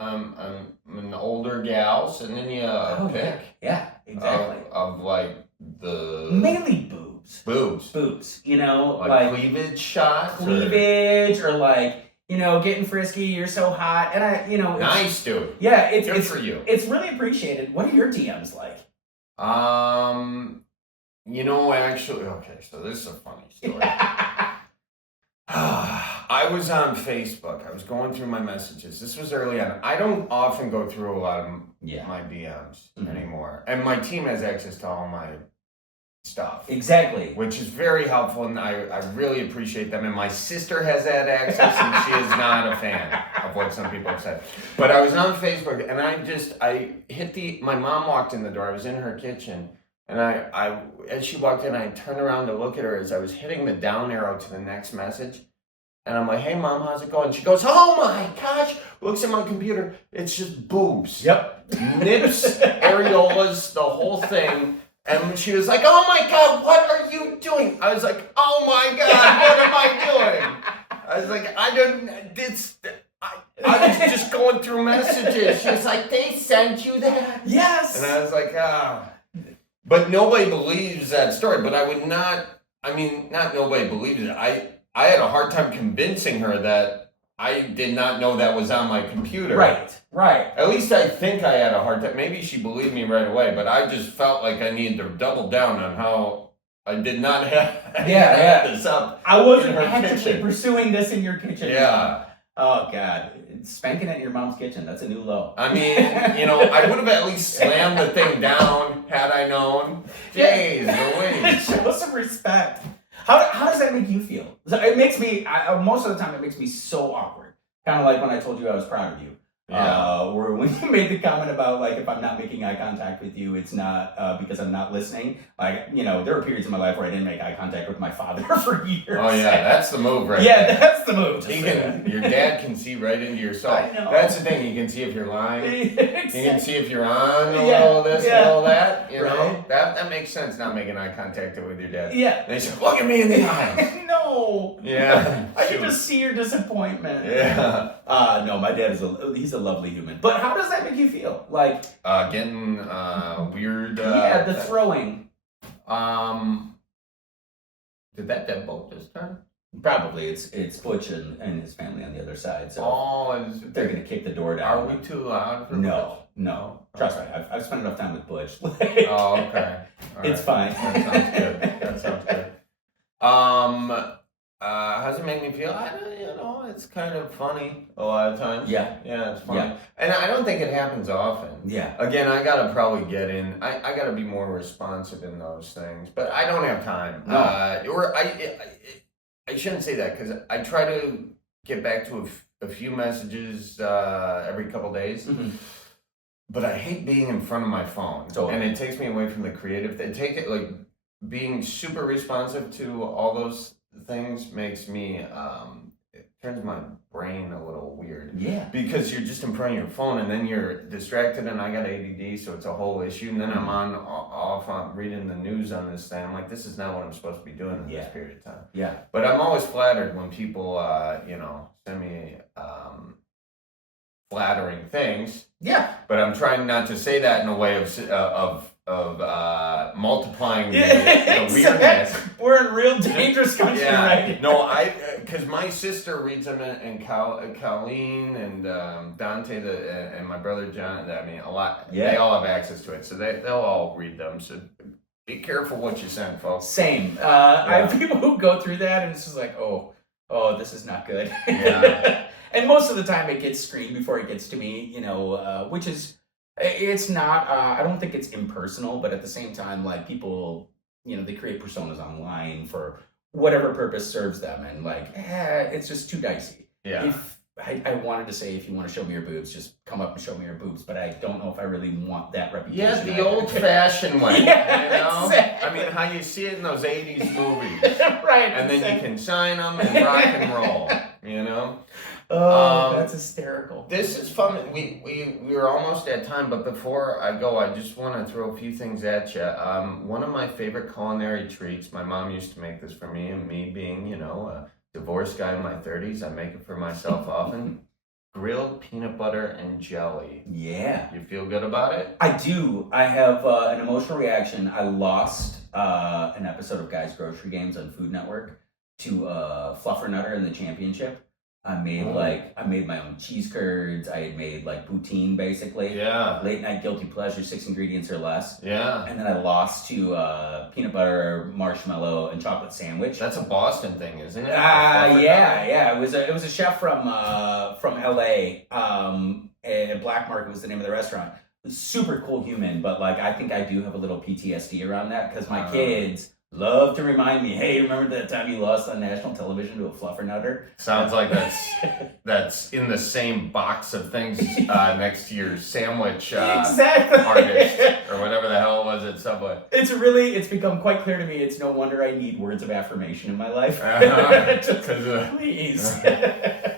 an older gals, and then you pick. Yeah, exactly. Of the mainly boobs. Boobs. Like cleavage shots. Cleavage or getting frisky. You're so hot, and nice, dude. Yeah, it's good for you. It's really appreciated. What are your DMs like? Actually, okay, so this is a funny story. I was on Facebook. I was going through my messages. This was early on. I don't often go through a lot of my DMs anymore. And my team has access to all my stuff. Exactly. Which is very helpful, and I really appreciate them. And my sister has that access, and she is not a fan of what some people have said. But I was on Facebook, and I hit my mom walked in the door. I was in her kitchen. And I, as she walked in, I turned around to look at her as I was hitting the down arrow to the next message. And I'm like, hey, Mom, how's it going? She goes, oh, my gosh. Looks at my computer. It's just boobs. Yep. Nips, areolas, the whole thing. And she was like, oh, my God, what are you doing? I was like, oh, my God, what am I doing? I was like, I was just going through messages. She was like, they sent you that? Yes. And I was like, But nobody believes that story. But not nobody believes it. I had a hard time convincing her that I did not know that was on my computer. Right. At least I think I had a hard time. Maybe she believed me right away, but I just felt like I needed to double down on how I did not have this up. I wasn't actively pursuing this in your kitchen. Yeah. Oh, God. Spanking it in your mom's kitchen. That's a new low. I mean, I would have at least slammed the thing down had I known. Jeez Louise. Show some respect. How does that make you feel? It makes me, most of the time, it makes me so awkward. Kind of like when I told you I was proud of you. Yeah. Or when you made the comment about, if I'm not making eye contact with you, it's not because I'm not listening. There were periods in my life where I didn't make eye contact with my father for years. Oh, yeah, that's the move there. That's the move. Your dad can see right into your soul. I know. That's the thing. He can see if you're lying. Exactly. He can see if you're on a little this, a little that. Right. That makes sense, not making eye contact with your dad. Yeah. And he said, look at me in the eyes. No. Yeah. I can just see your disappointment. Yeah. No, my dad he's a lovely human. But how does that make you feel? Getting weird. The throwing. Did that deadbolt just turn? Probably. It's Butch and his family on the other side. So they're gonna kick the door down. Are we too loud for No. Trust me. I've spent enough time with Butch. Okay. All it's fine. That sounds good. How does it make me feel? It's kind of funny a lot of times. Yeah, it's funny. Yeah. And I don't think it happens often. Yeah. Again, I gotta probably get in. I gotta be more responsive in those things, but I don't have time. No. I shouldn't say that because I try to get back to a few messages every couple days. Mm-hmm. But I hate being in front of my phone, and it takes me away from the creative. Being super responsive to all those things makes me it turns my brain a little weird. Yeah. Because you're just in front of your phone and then you're distracted, and I got ADD, so it's a whole issue. And then I'm on reading the news on this thing. I'm like, this is not what I'm supposed to be doing in this period of time. Yeah. But I'm always flattered when people send me flattering things. Yeah. But I'm trying not to say that in a way of multiplying the weirdness. We're in real dangerous country right now. No, because my sister reads them, and Colleen and Dante, and my brother John. I mean, a lot. Yeah. They all have access to it, so they'll all read them. So be careful what you send, folks. Same. I have people who go through that, and it's just like, oh, this is not good. Yeah. And most of the time, it gets screened before it gets to me. Which is. It's not, I don't think it's impersonal, but at the same time, like people, they create personas online for whatever purpose serves them. And like, it's just too dicey. Yeah. If I wanted to say, if you want to show me your boobs, just come up and show me your boobs. But I don't know if I really want that reputation. Yeah, the old fashioned way. Yeah, exactly. I mean, how you see it in those 80s movies. Right. And then you can sign them and rock and roll, Oh, that's hysterical. This is fun. We're almost at time, but before I go, I just want to throw a few things at you. One of my favorite culinary treats, my mom used to make this for me, and me being, a divorced guy in my 30s, I make it for myself often. Grilled peanut butter and jelly. Yeah. You feel good about it? I do. I have an emotional reaction. I lost an episode of Guys Grocery Games on Food Network to Fluffernutter in the championship. I made my own cheese curds. I had made like poutine basically. Yeah. Late night guilty pleasure, 6 ingredients or less. Yeah. And then I lost to peanut butter, marshmallow, and chocolate sandwich. That's a Boston thing, isn't it? Yeah. It was a chef from LA. And Black Market was the name of the restaurant. Super cool human, but like I think I do have a little PTSD around that because my kids love to remind me, hey, remember that time you lost on national television to a Fluffernutter? Sounds like that's in the same box of things next to your sandwich exactly. artist or whatever the hell it was at Subway. It's become quite clear to me it's no wonder I need words of affirmation in my life. Please.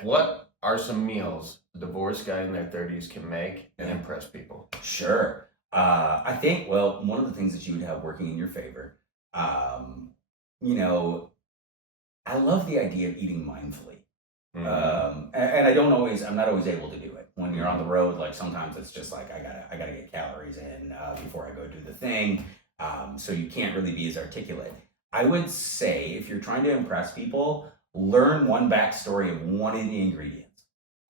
What are some meals a divorced guy in their 30s can make and impress people? Sure. I think, one of the things that you would have working in your favor, I love the idea of eating mindfully. And I'm not always able to do it. When you're on the road, like sometimes it's just like, I gotta get calories in before I go do the thing. So you can't really be as articulate. I would say if you're trying to impress people, learn one backstory of one of the ingredients.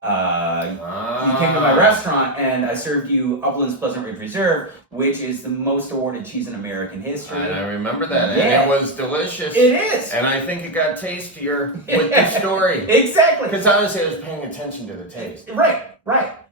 You came to my restaurant and I served you Upland's Pleasant Ridge Reserve, which is the most awarded cheese in American history. And I remember that. Yeah. And it was delicious. It is. And I think it got tastier with the story. Exactly. Because honestly, I was paying attention to the taste. Right.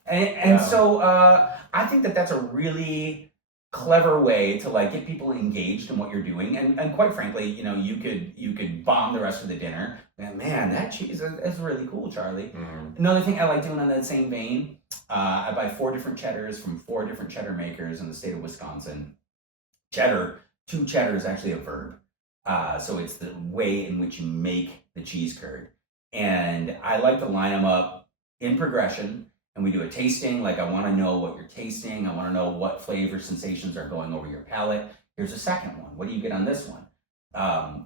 And so I think that's a really clever way to like get people engaged in what you're doing. And quite frankly, you could bomb the rest of the dinner. And man, that cheese is really cool, Charlie. Another thing I like doing on that same vein, I buy 4 different cheddars from 4 different cheddar makers in the state of Wisconsin. To cheddar is actually a verb. So it's the way in which you make the cheese curd. And I like to line them up in progression. And we do a tasting, like I want to know what you're tasting. I want to know what flavor sensations are going over your palate. Here's a second one. What do you get on this one?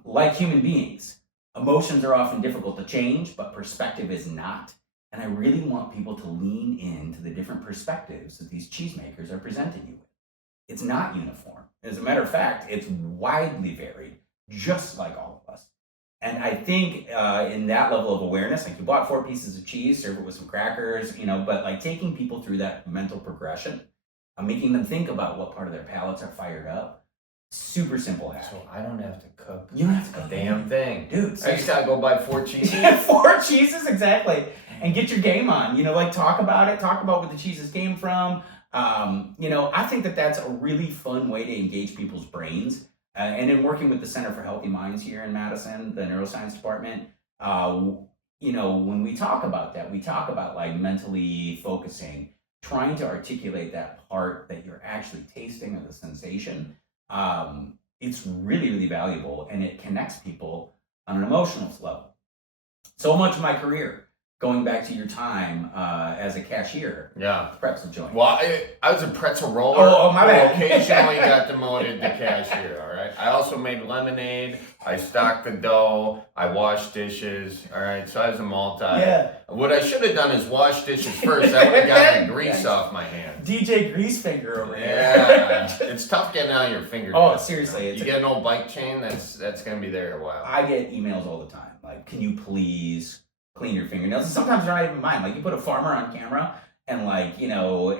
Like human beings, emotions are often difficult to change, but perspective is not. And I really want people to lean into the different perspectives that these cheesemakers are presenting you with. It's not uniform. As a matter of fact, it's widely varied, just like all of us. And I think in that level of awareness, like you bought 4 pieces of cheese, serve it with some crackers, but like taking people through that mental progression, making them think about what part of their palates are fired up. Super simple hack. So I don't have to cook. You don't have to cook a damn thing. Dude. I just gotta go buy 4 cheeses. 4 cheeses, exactly. And get your game on. Talk about it. Talk about where the cheeses came from. I think that's a really fun way to engage people's brains. And in working with the Center for Healthy Minds here in Madison, the neuroscience department, when we talk about that, we talk about like mentally focusing, trying to articulate that part that you're actually tasting or the sensation. It's really, really valuable and it connects people on an emotional level. So much of my career going back to your time as a cashier. Yeah. Pretzel joint. Well, I was a pretzel roller. Oh, my bad. Occasionally got demoted to cashier, all right? I also made lemonade. I stocked the dough. I washed dishes, all right? So I was a multi. Yeah. What I should have done is wash dishes first. I would have gotten the grease off my hands. DJ Grease Finger over here. Yeah. It's tough getting out of your fingernails. Oh, seriously. You get an old bike chain, that's going to be there a while. I get emails all the time. Like, can you please clean your fingernails? And sometimes they're not even mine. Like, you put a farmer on camera, and like, you know,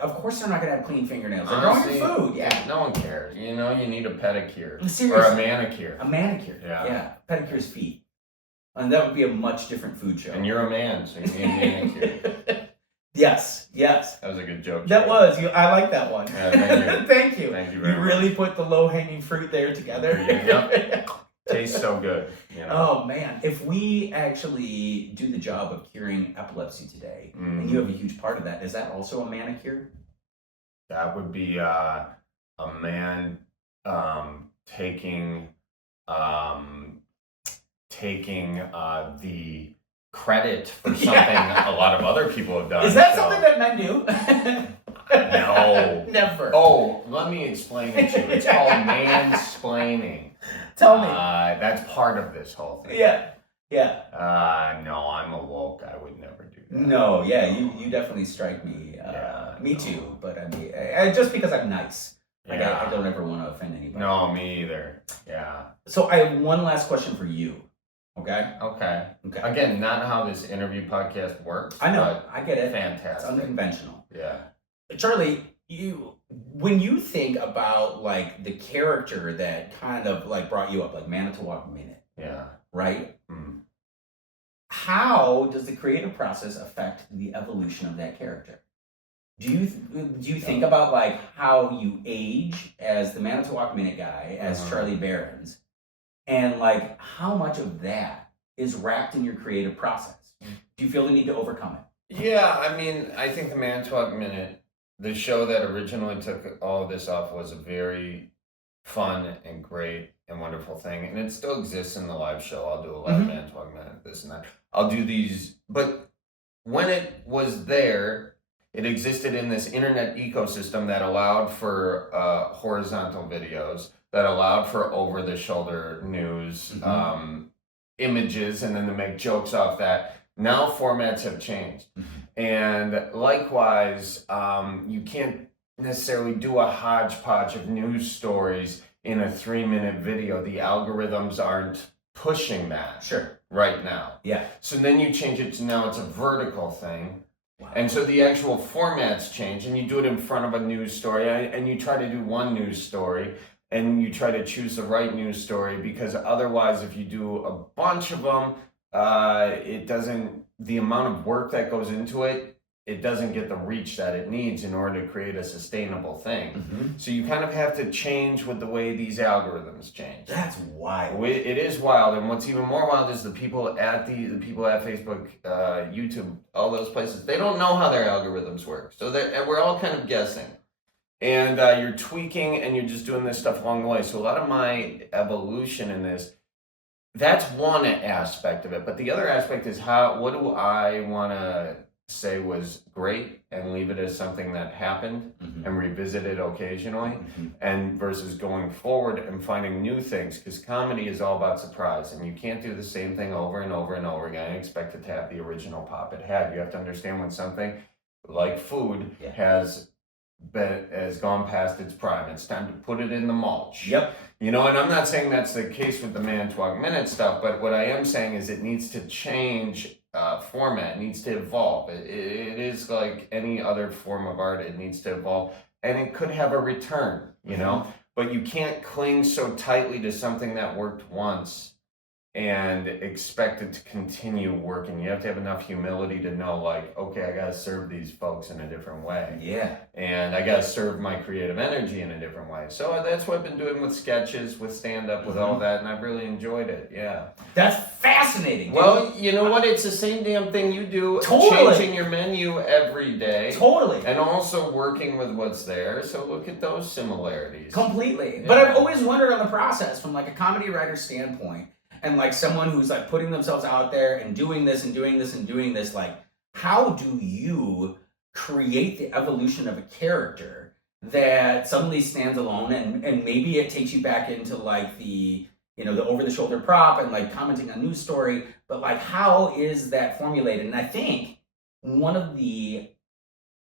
of course they're not gonna have clean fingernails. They're growing your food. Yeah. No one cares. You know, you need a pedicure. Seriously. Or a manicure. A manicure. Yeah. Pedicure's feet. And that would be a much different food show. And you're a man, so you need a manicure. Yes. That was a good joke. That was. I like that one. Yeah, thank you. Thank you. Thank you very much. You really put the low-hanging fruit there together. Yep. Tastes so good. You know? Oh man, if we actually do the job of curing epilepsy today, and you have a huge part of that, is that also a manicure? That would be a man taking the credit for something a lot of other people have done. Is that something that men do? No. Never. Oh, let me explain it to you. It's called mansplaining. Tell me. That's part of this whole thing. Yeah. No, I'm a woke. I would never do that. No, yeah, you definitely strike me. Me too, but I mean, just because I'm nice. Like, I don't ever want to offend anybody. No, me either. Yeah. So I have one last question for you. Okay. Again, not how this interview podcast works. I know. I get it. Fantastic. It's unconventional. Yeah. Charlie, when you think about like the character that kind of like brought you up, like Manitowoc Minute. Yeah. Right? How does the creative process affect the evolution of that character? Do you think about like how you age as the Manitowoc Minute guy, as Charlie Barron's, and like how much of that is wrapped in your creative process? Do you feel the need to overcome it? Yeah, I mean, I think the Manitowoc Minute, the show that originally took all of this off, was a very fun and great and wonderful thing. And it still exists in the live show. I'll do a live Manitowoc Minute, this and that. I'll do these. But when it was there, it existed in this internet ecosystem that allowed for horizontal videos, that allowed for over-the-shoulder news, images, and then to make jokes off that. Now formats have changed. And likewise, you can't necessarily do a hodgepodge of news stories in a 3-minute video. The algorithms aren't pushing that right now. Yeah. So then you change it to now it's a vertical thing. Wow. And so the actual formats change, and you do it in front of a news story, and you try to do one news story, and you try to choose the right news story, because otherwise if you do a bunch of them, it doesn't, the amount of work that goes into it, it doesn't get the reach that it needs in order to create a sustainable thing. So you kind of have to change with the way these algorithms change. That's wild. It is wild, and what's even more wild is the people at Facebook, YouTube, all those places. They don't know how their algorithms work, so we're all kind of guessing. And you're tweaking, and you're just doing this stuff along the way. So a lot of my evolution in this, that's one aspect of it. But the other aspect is what do I want to say was great and leave it as something that happened and revisit it occasionally, and versus going forward and finding new things, because comedy is all about surprise, and you can't do the same thing over and over and over again and expect it to have the original pop it had. You have to understand when something like food has gone past its prime. It's time to put it in the mulch. Yep. You know, and I'm not saying that's the case with the Manitowoc Minute stuff, but what I am saying is it needs to change format. It needs to evolve. It is like any other form of art. It needs to evolve, and it could have a return, you know, but you can't cling so tightly to something that worked once and expect it to continue working. You have to have enough humility to know, like, okay, I gotta serve these folks in a different way. Yeah. And I gotta serve my creative energy in a different way. So that's what I've been doing with sketches, with stand-up, with all that, and I've really enjoyed it, yeah. That's fascinating, dude. Well, you know what? It's the same damn thing you do. Totally. Changing your menu every day. Totally. And also working with what's there. So look at those similarities. Completely. Yeah. But I've always wondered on the process from like a comedy writer standpoint, and like someone who's like putting themselves out there and doing this and doing this and doing this, like how do you create the evolution of a character that suddenly stands alone, and maybe it takes you back into like the, you know, the over the shoulder prop and like commenting on news story, but like how is that formulated? And I think one of the,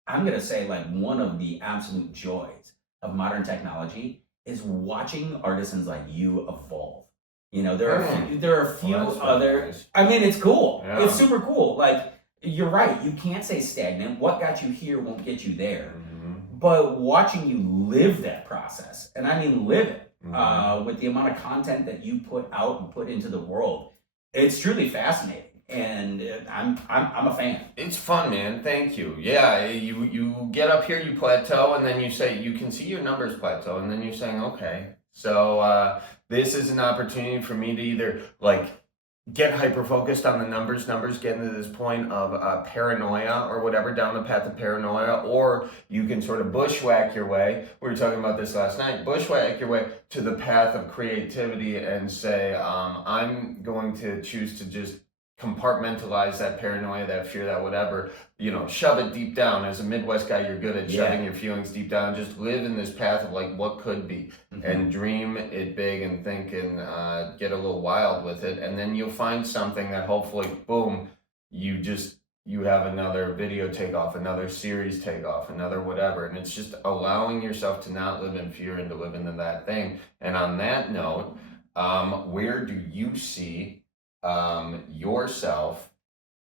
I'm gonna say like one of the absolute joys of modern technology is watching artisans like you evolve. You know, there are a few other. Nice. I mean, it's cool. Yeah. It's super cool. Like you're right. You can't say stagnant. What got you here won't get you there. Mm-hmm. But watching you live that process, and I mean live it, with the amount of content that you put out and put into the world, it's truly fascinating. And I'm a fan. It's fun, man. Thank you. Yeah, you get up here, you plateau, and then you say you can see your numbers plateau, and then you're saying, okay, so this is an opportunity for me to either like get hyper focused on the numbers, getting to this point of paranoia or whatever, down the path of paranoia, or you can sort of bushwhack your way. We were talking about this last night. Bushwhack your way to the path of creativity and say, I'm going to choose to just compartmentalize that paranoia, that fear, that whatever, you know, shove it deep down. As a Midwest guy, you're good at shoving your feelings deep down. Just live in this path of like what could be, and dream it big and think and get a little wild with it. And then you'll find something that hopefully, boom, you have another video take off, another series take off, another whatever. And it's just allowing yourself to not live in fear and to live into that thing. And on that note, where do you see yourself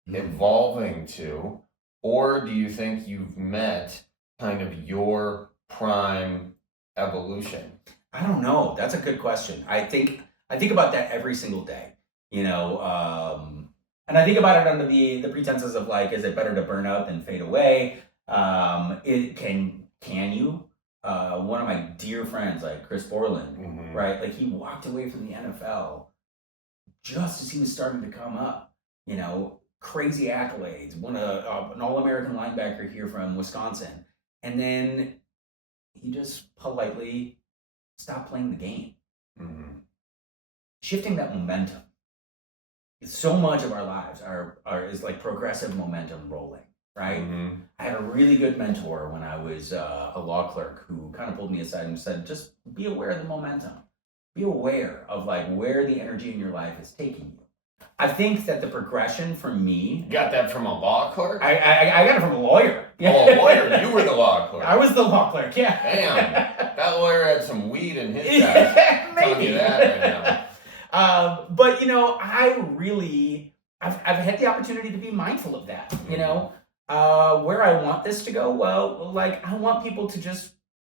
evolving to, or do you think you've met kind of your prime evolution? I don't know. That's a good question. I think about that every single day, you know, and I think about it under the pretenses of like, is it better to burn out than fade away? It can you? One of my dear friends, like Chris Borland, right? Like he walked away from the NFL just as he was starting to come up, you know, crazy accolades, won an All-American linebacker here from Wisconsin. And then he just politely stopped playing the game. Shifting that momentum. So much of our lives is like progressive momentum rolling, right? I had a really good mentor when I was a law clerk who kind of pulled me aside and said, just be aware of the momentum. Be aware of like where the energy in your life is taking you. I think that the progression for me. You got that from a law clerk? I got it from a lawyer. Oh, a lawyer. You were the law clerk. I was the law clerk, yeah. Damn. That lawyer had some weed in his desk. Yeah, maybe. Telling you that right now. But, you know, I've had the opportunity to be mindful of that, you know. Where I want this to go, well, like I want people to just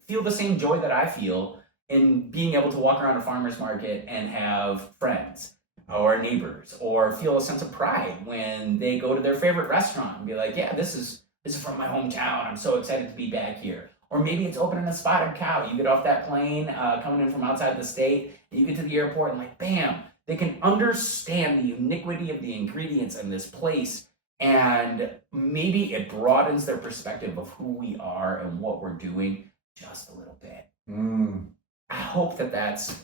feel the same joy that I feel in being able to walk around a farmer's market and have friends or neighbors, or feel a sense of pride when they go to their favorite restaurant and be like, yeah, this is from my hometown. I'm so excited to be back here. Or maybe it's opening a Spotted Cow. You get off that plane coming in from outside the state, and you get to the airport and like, bam, they can understand the uniquity of the ingredients in this place. And maybe it broadens their perspective of who we are and what we're doing just a little bit. I hope that's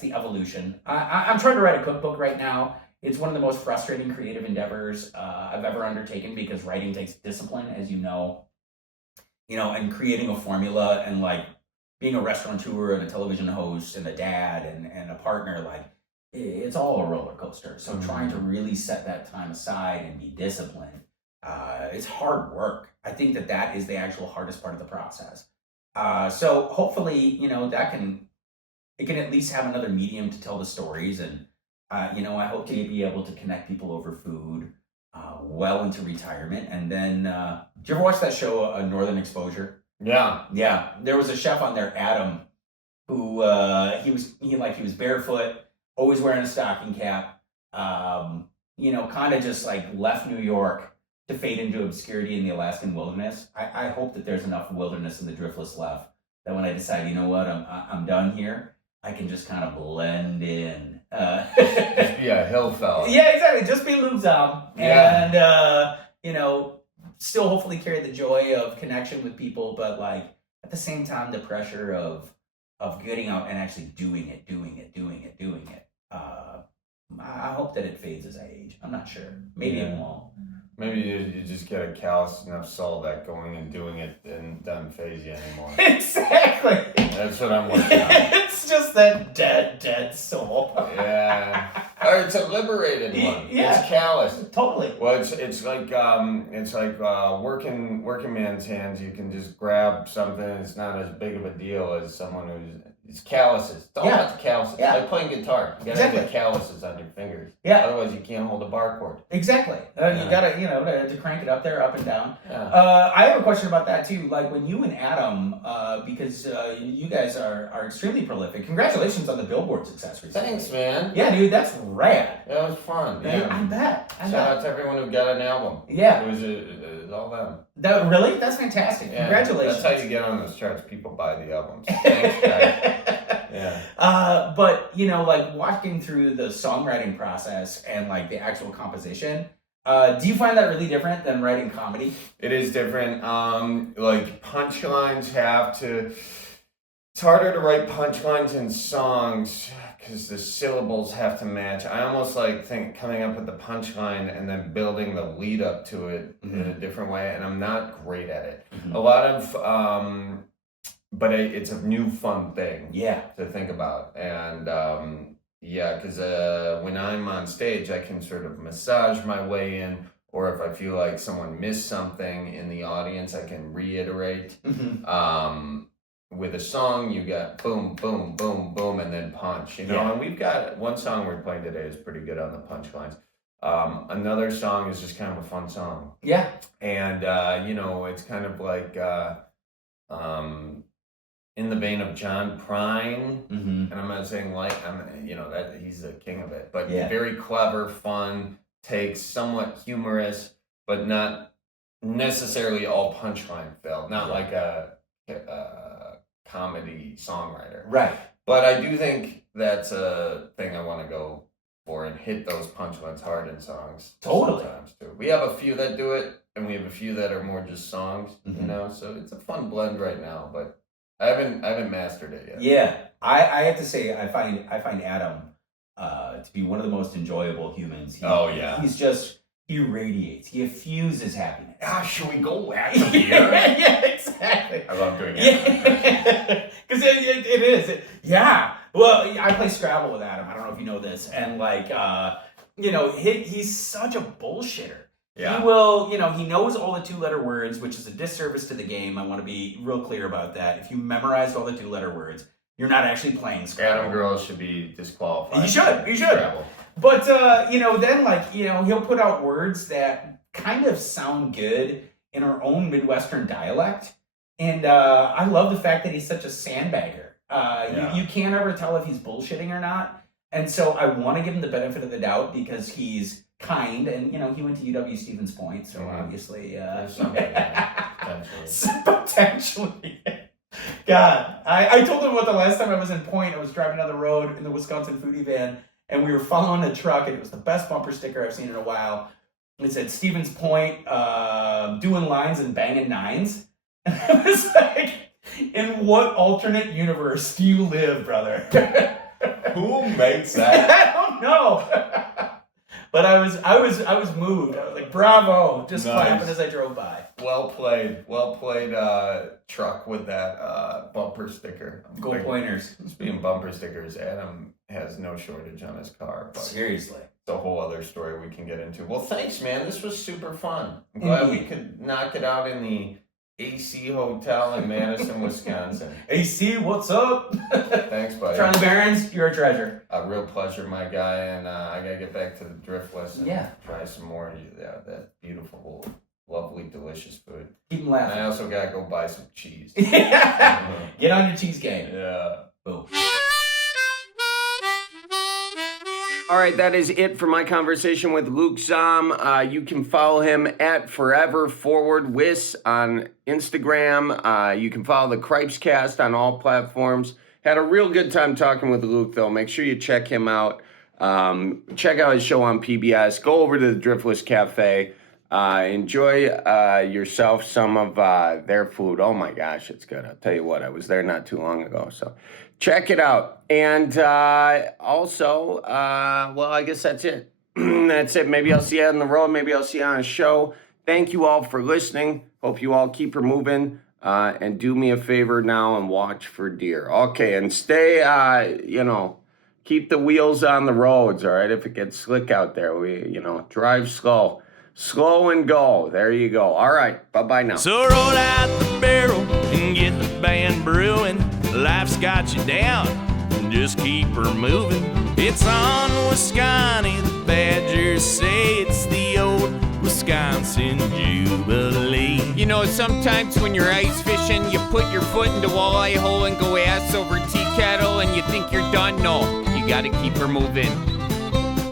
the evolution. I'm trying to write a cookbook right now. It's one of the most frustrating creative endeavors I've ever undertaken because writing takes discipline, as you know, and creating a formula and like being a restaurateur and a television host and a dad and a partner, like it's all a roller coaster. So trying to really set that time aside and be disciplined, it's hard work. I think that is the actual hardest part of the process. So hopefully, you know, it can at least have another medium to tell the stories. And, you know, I hope to be able to connect people over food well into retirement. And then, did you ever watch that show, Northern Exposure? Yeah. Yeah. There was a chef on there, Adam, who he was barefoot, always wearing a stocking cap, you know, kind of just like left New York to fade into obscurity in the Alaskan wilderness. I hope that there's enough wilderness in the Driftless left that when I decide, you know what, I'm done here, I can just kind of blend in. Just be a hill fella. Yeah, exactly. Just be Luke Zahm. Yeah. And, you know, still hopefully carry the joy of connection with people, but like at the same time, the pressure of getting out and actually doing it. I hope that it fades as I age. I'm not sure. Maybe it won't. Maybe you just get a callous enough soul that going and doing it and doesn't phase you anymore. Exactly. That's what I'm working on. It's just that dead soul. Yeah. Or it's a liberated one. Yeah. It's callous. Totally. Well, it's like working man's hands. You can just grab something. It's not as big of a deal as someone who's. It's calluses. It's all about the calluses. Yeah. Like playing guitar. You gotta have the calluses on your fingers. Yeah. Otherwise, you can't hold a bar chord. Exactly. You gotta, to crank it up there, up and down. Yeah. I have a question about that too. Like when you and Adam, because you guys are extremely prolific. Congratulations on the Billboard success recently. Thanks, man. Yeah, dude, that's rad. That was fun. Yeah. I bet. Shout out to everyone who got an album. Yeah. It was all them. Really? That's fantastic. Yeah. Congratulations. That's how you get on those charts. People buy the albums. Thanks, guys. Yeah. But like walking through the songwriting process and like the actual composition, do you find that really different than writing comedy? It is different. Like punchlines have to. It's harder to write punchlines in songs because the syllables have to match. I almost like think coming up with the punchline and then building the lead up to it in a different way, and I'm not great at it. A lot of but it's a new fun thing to think about. And because when I'm on stage, I can sort of massage my way in, or if I feel like someone missed something in the audience, I can reiterate. With a song, you got boom, boom, boom, boom, and then punch. And we've got one song we're playing today is pretty good on the punchlines. Another song is just kind of a fun song. Yeah. And, it's kind of like in the vein of John Prine, and I'm not saying that he's the king of it, but very clever, fun, takes, somewhat humorous, but not necessarily all punchline filled. Not like a comedy songwriter. Right. But I do think that's a thing I want to go for and hit those punchlines hard in songs. Totally. Sometimes too. We have a few that do it, and we have a few that are more just songs. So it's a fun blend right now, but I haven't mastered it yet. Yeah, I have to say I find Adam to be one of the most enjoyable humans. He radiates. He effuses happiness. Should we go after beer? Yeah, exactly. I love doing it. Yeah, because it is. Well, I play Scrabble with Adam. I don't know if you know this, and he's such a bullshitter. Yeah. He will, he knows all the 2-letter words, which is a disservice to the game. I want to be real clear about that. If you memorized all the 2-letter words, you're not actually playing Scrabble. Adam girls should be disqualified. You should. Scrabble. But, then, he'll put out words that kind of sound good in our own Midwestern dialect. And I love the fact that he's such a sandbagger. You can't ever tell if he's bullshitting or not. And so I want to give him the benefit of the doubt because he's kind, and he went to UW-Stevens Point, so obviously potentially. God, I told him about the last time I was in Point. I was driving down the road in the Wisconsin Foodie van, and we were following a truck, and it was the best bumper sticker I've seen in a while. It said Stevens Point, doing lines and banging nines. And I was like, in what alternate universe do you live, brother? Who makes that? I don't know. But I was moved. I was like, bravo, just clapping as I drove by. Well played truck with that bumper sticker. Go Pointers. Speaking of bumper stickers, Adam has no shortage on his car. But seriously. It's a whole other story we can get into. Well, thanks, man. This was super fun. I'm glad we could knock it out in the AC Hotel in Madison, Wisconsin. AC, what's up? Thanks, buddy. Charlie Barons, you're a treasure. A real pleasure, my guy, and I gotta get back to the Driftless and try some more of that beautiful, lovely, delicious food. Keep them laughing. And I also gotta go buy some cheese. Get on your cheese game. Yeah. Boom. All right, that is it for my conversation with Luke Zahm. You can follow him at forever_wis on Instagram. You can follow the Cripescast on all platforms. Had a real good time talking with Luke, though. Make sure you check him out. Check out his show on PBS. Go over to the Driftless Cafe. Enjoy yourself some of their food. Oh my gosh, it's good. I'll tell you what, I was there not too long ago, so check it out. And also, well, I guess that's it. That's it. Maybe I'll see you on the road. Maybe I'll see you on a show. Thank you all for listening. Hope you all keep her moving. And do me a favor now and watch for deer. Okay, and stay, keep the wheels on the roads, all right? If it gets slick out there, drive slow. Slow and go. There you go. All right. Bye-bye now. So roll out the barrel and get the band brewing. Life's got you down. Just keep her moving. It's on Wisconsin. The Badgers say it's the old Wisconsin Jubilee. You know, sometimes when you're ice fishing, you put your foot in the walleye hole and go ass over tea kettle and you think you're done. No, you gotta keep her moving.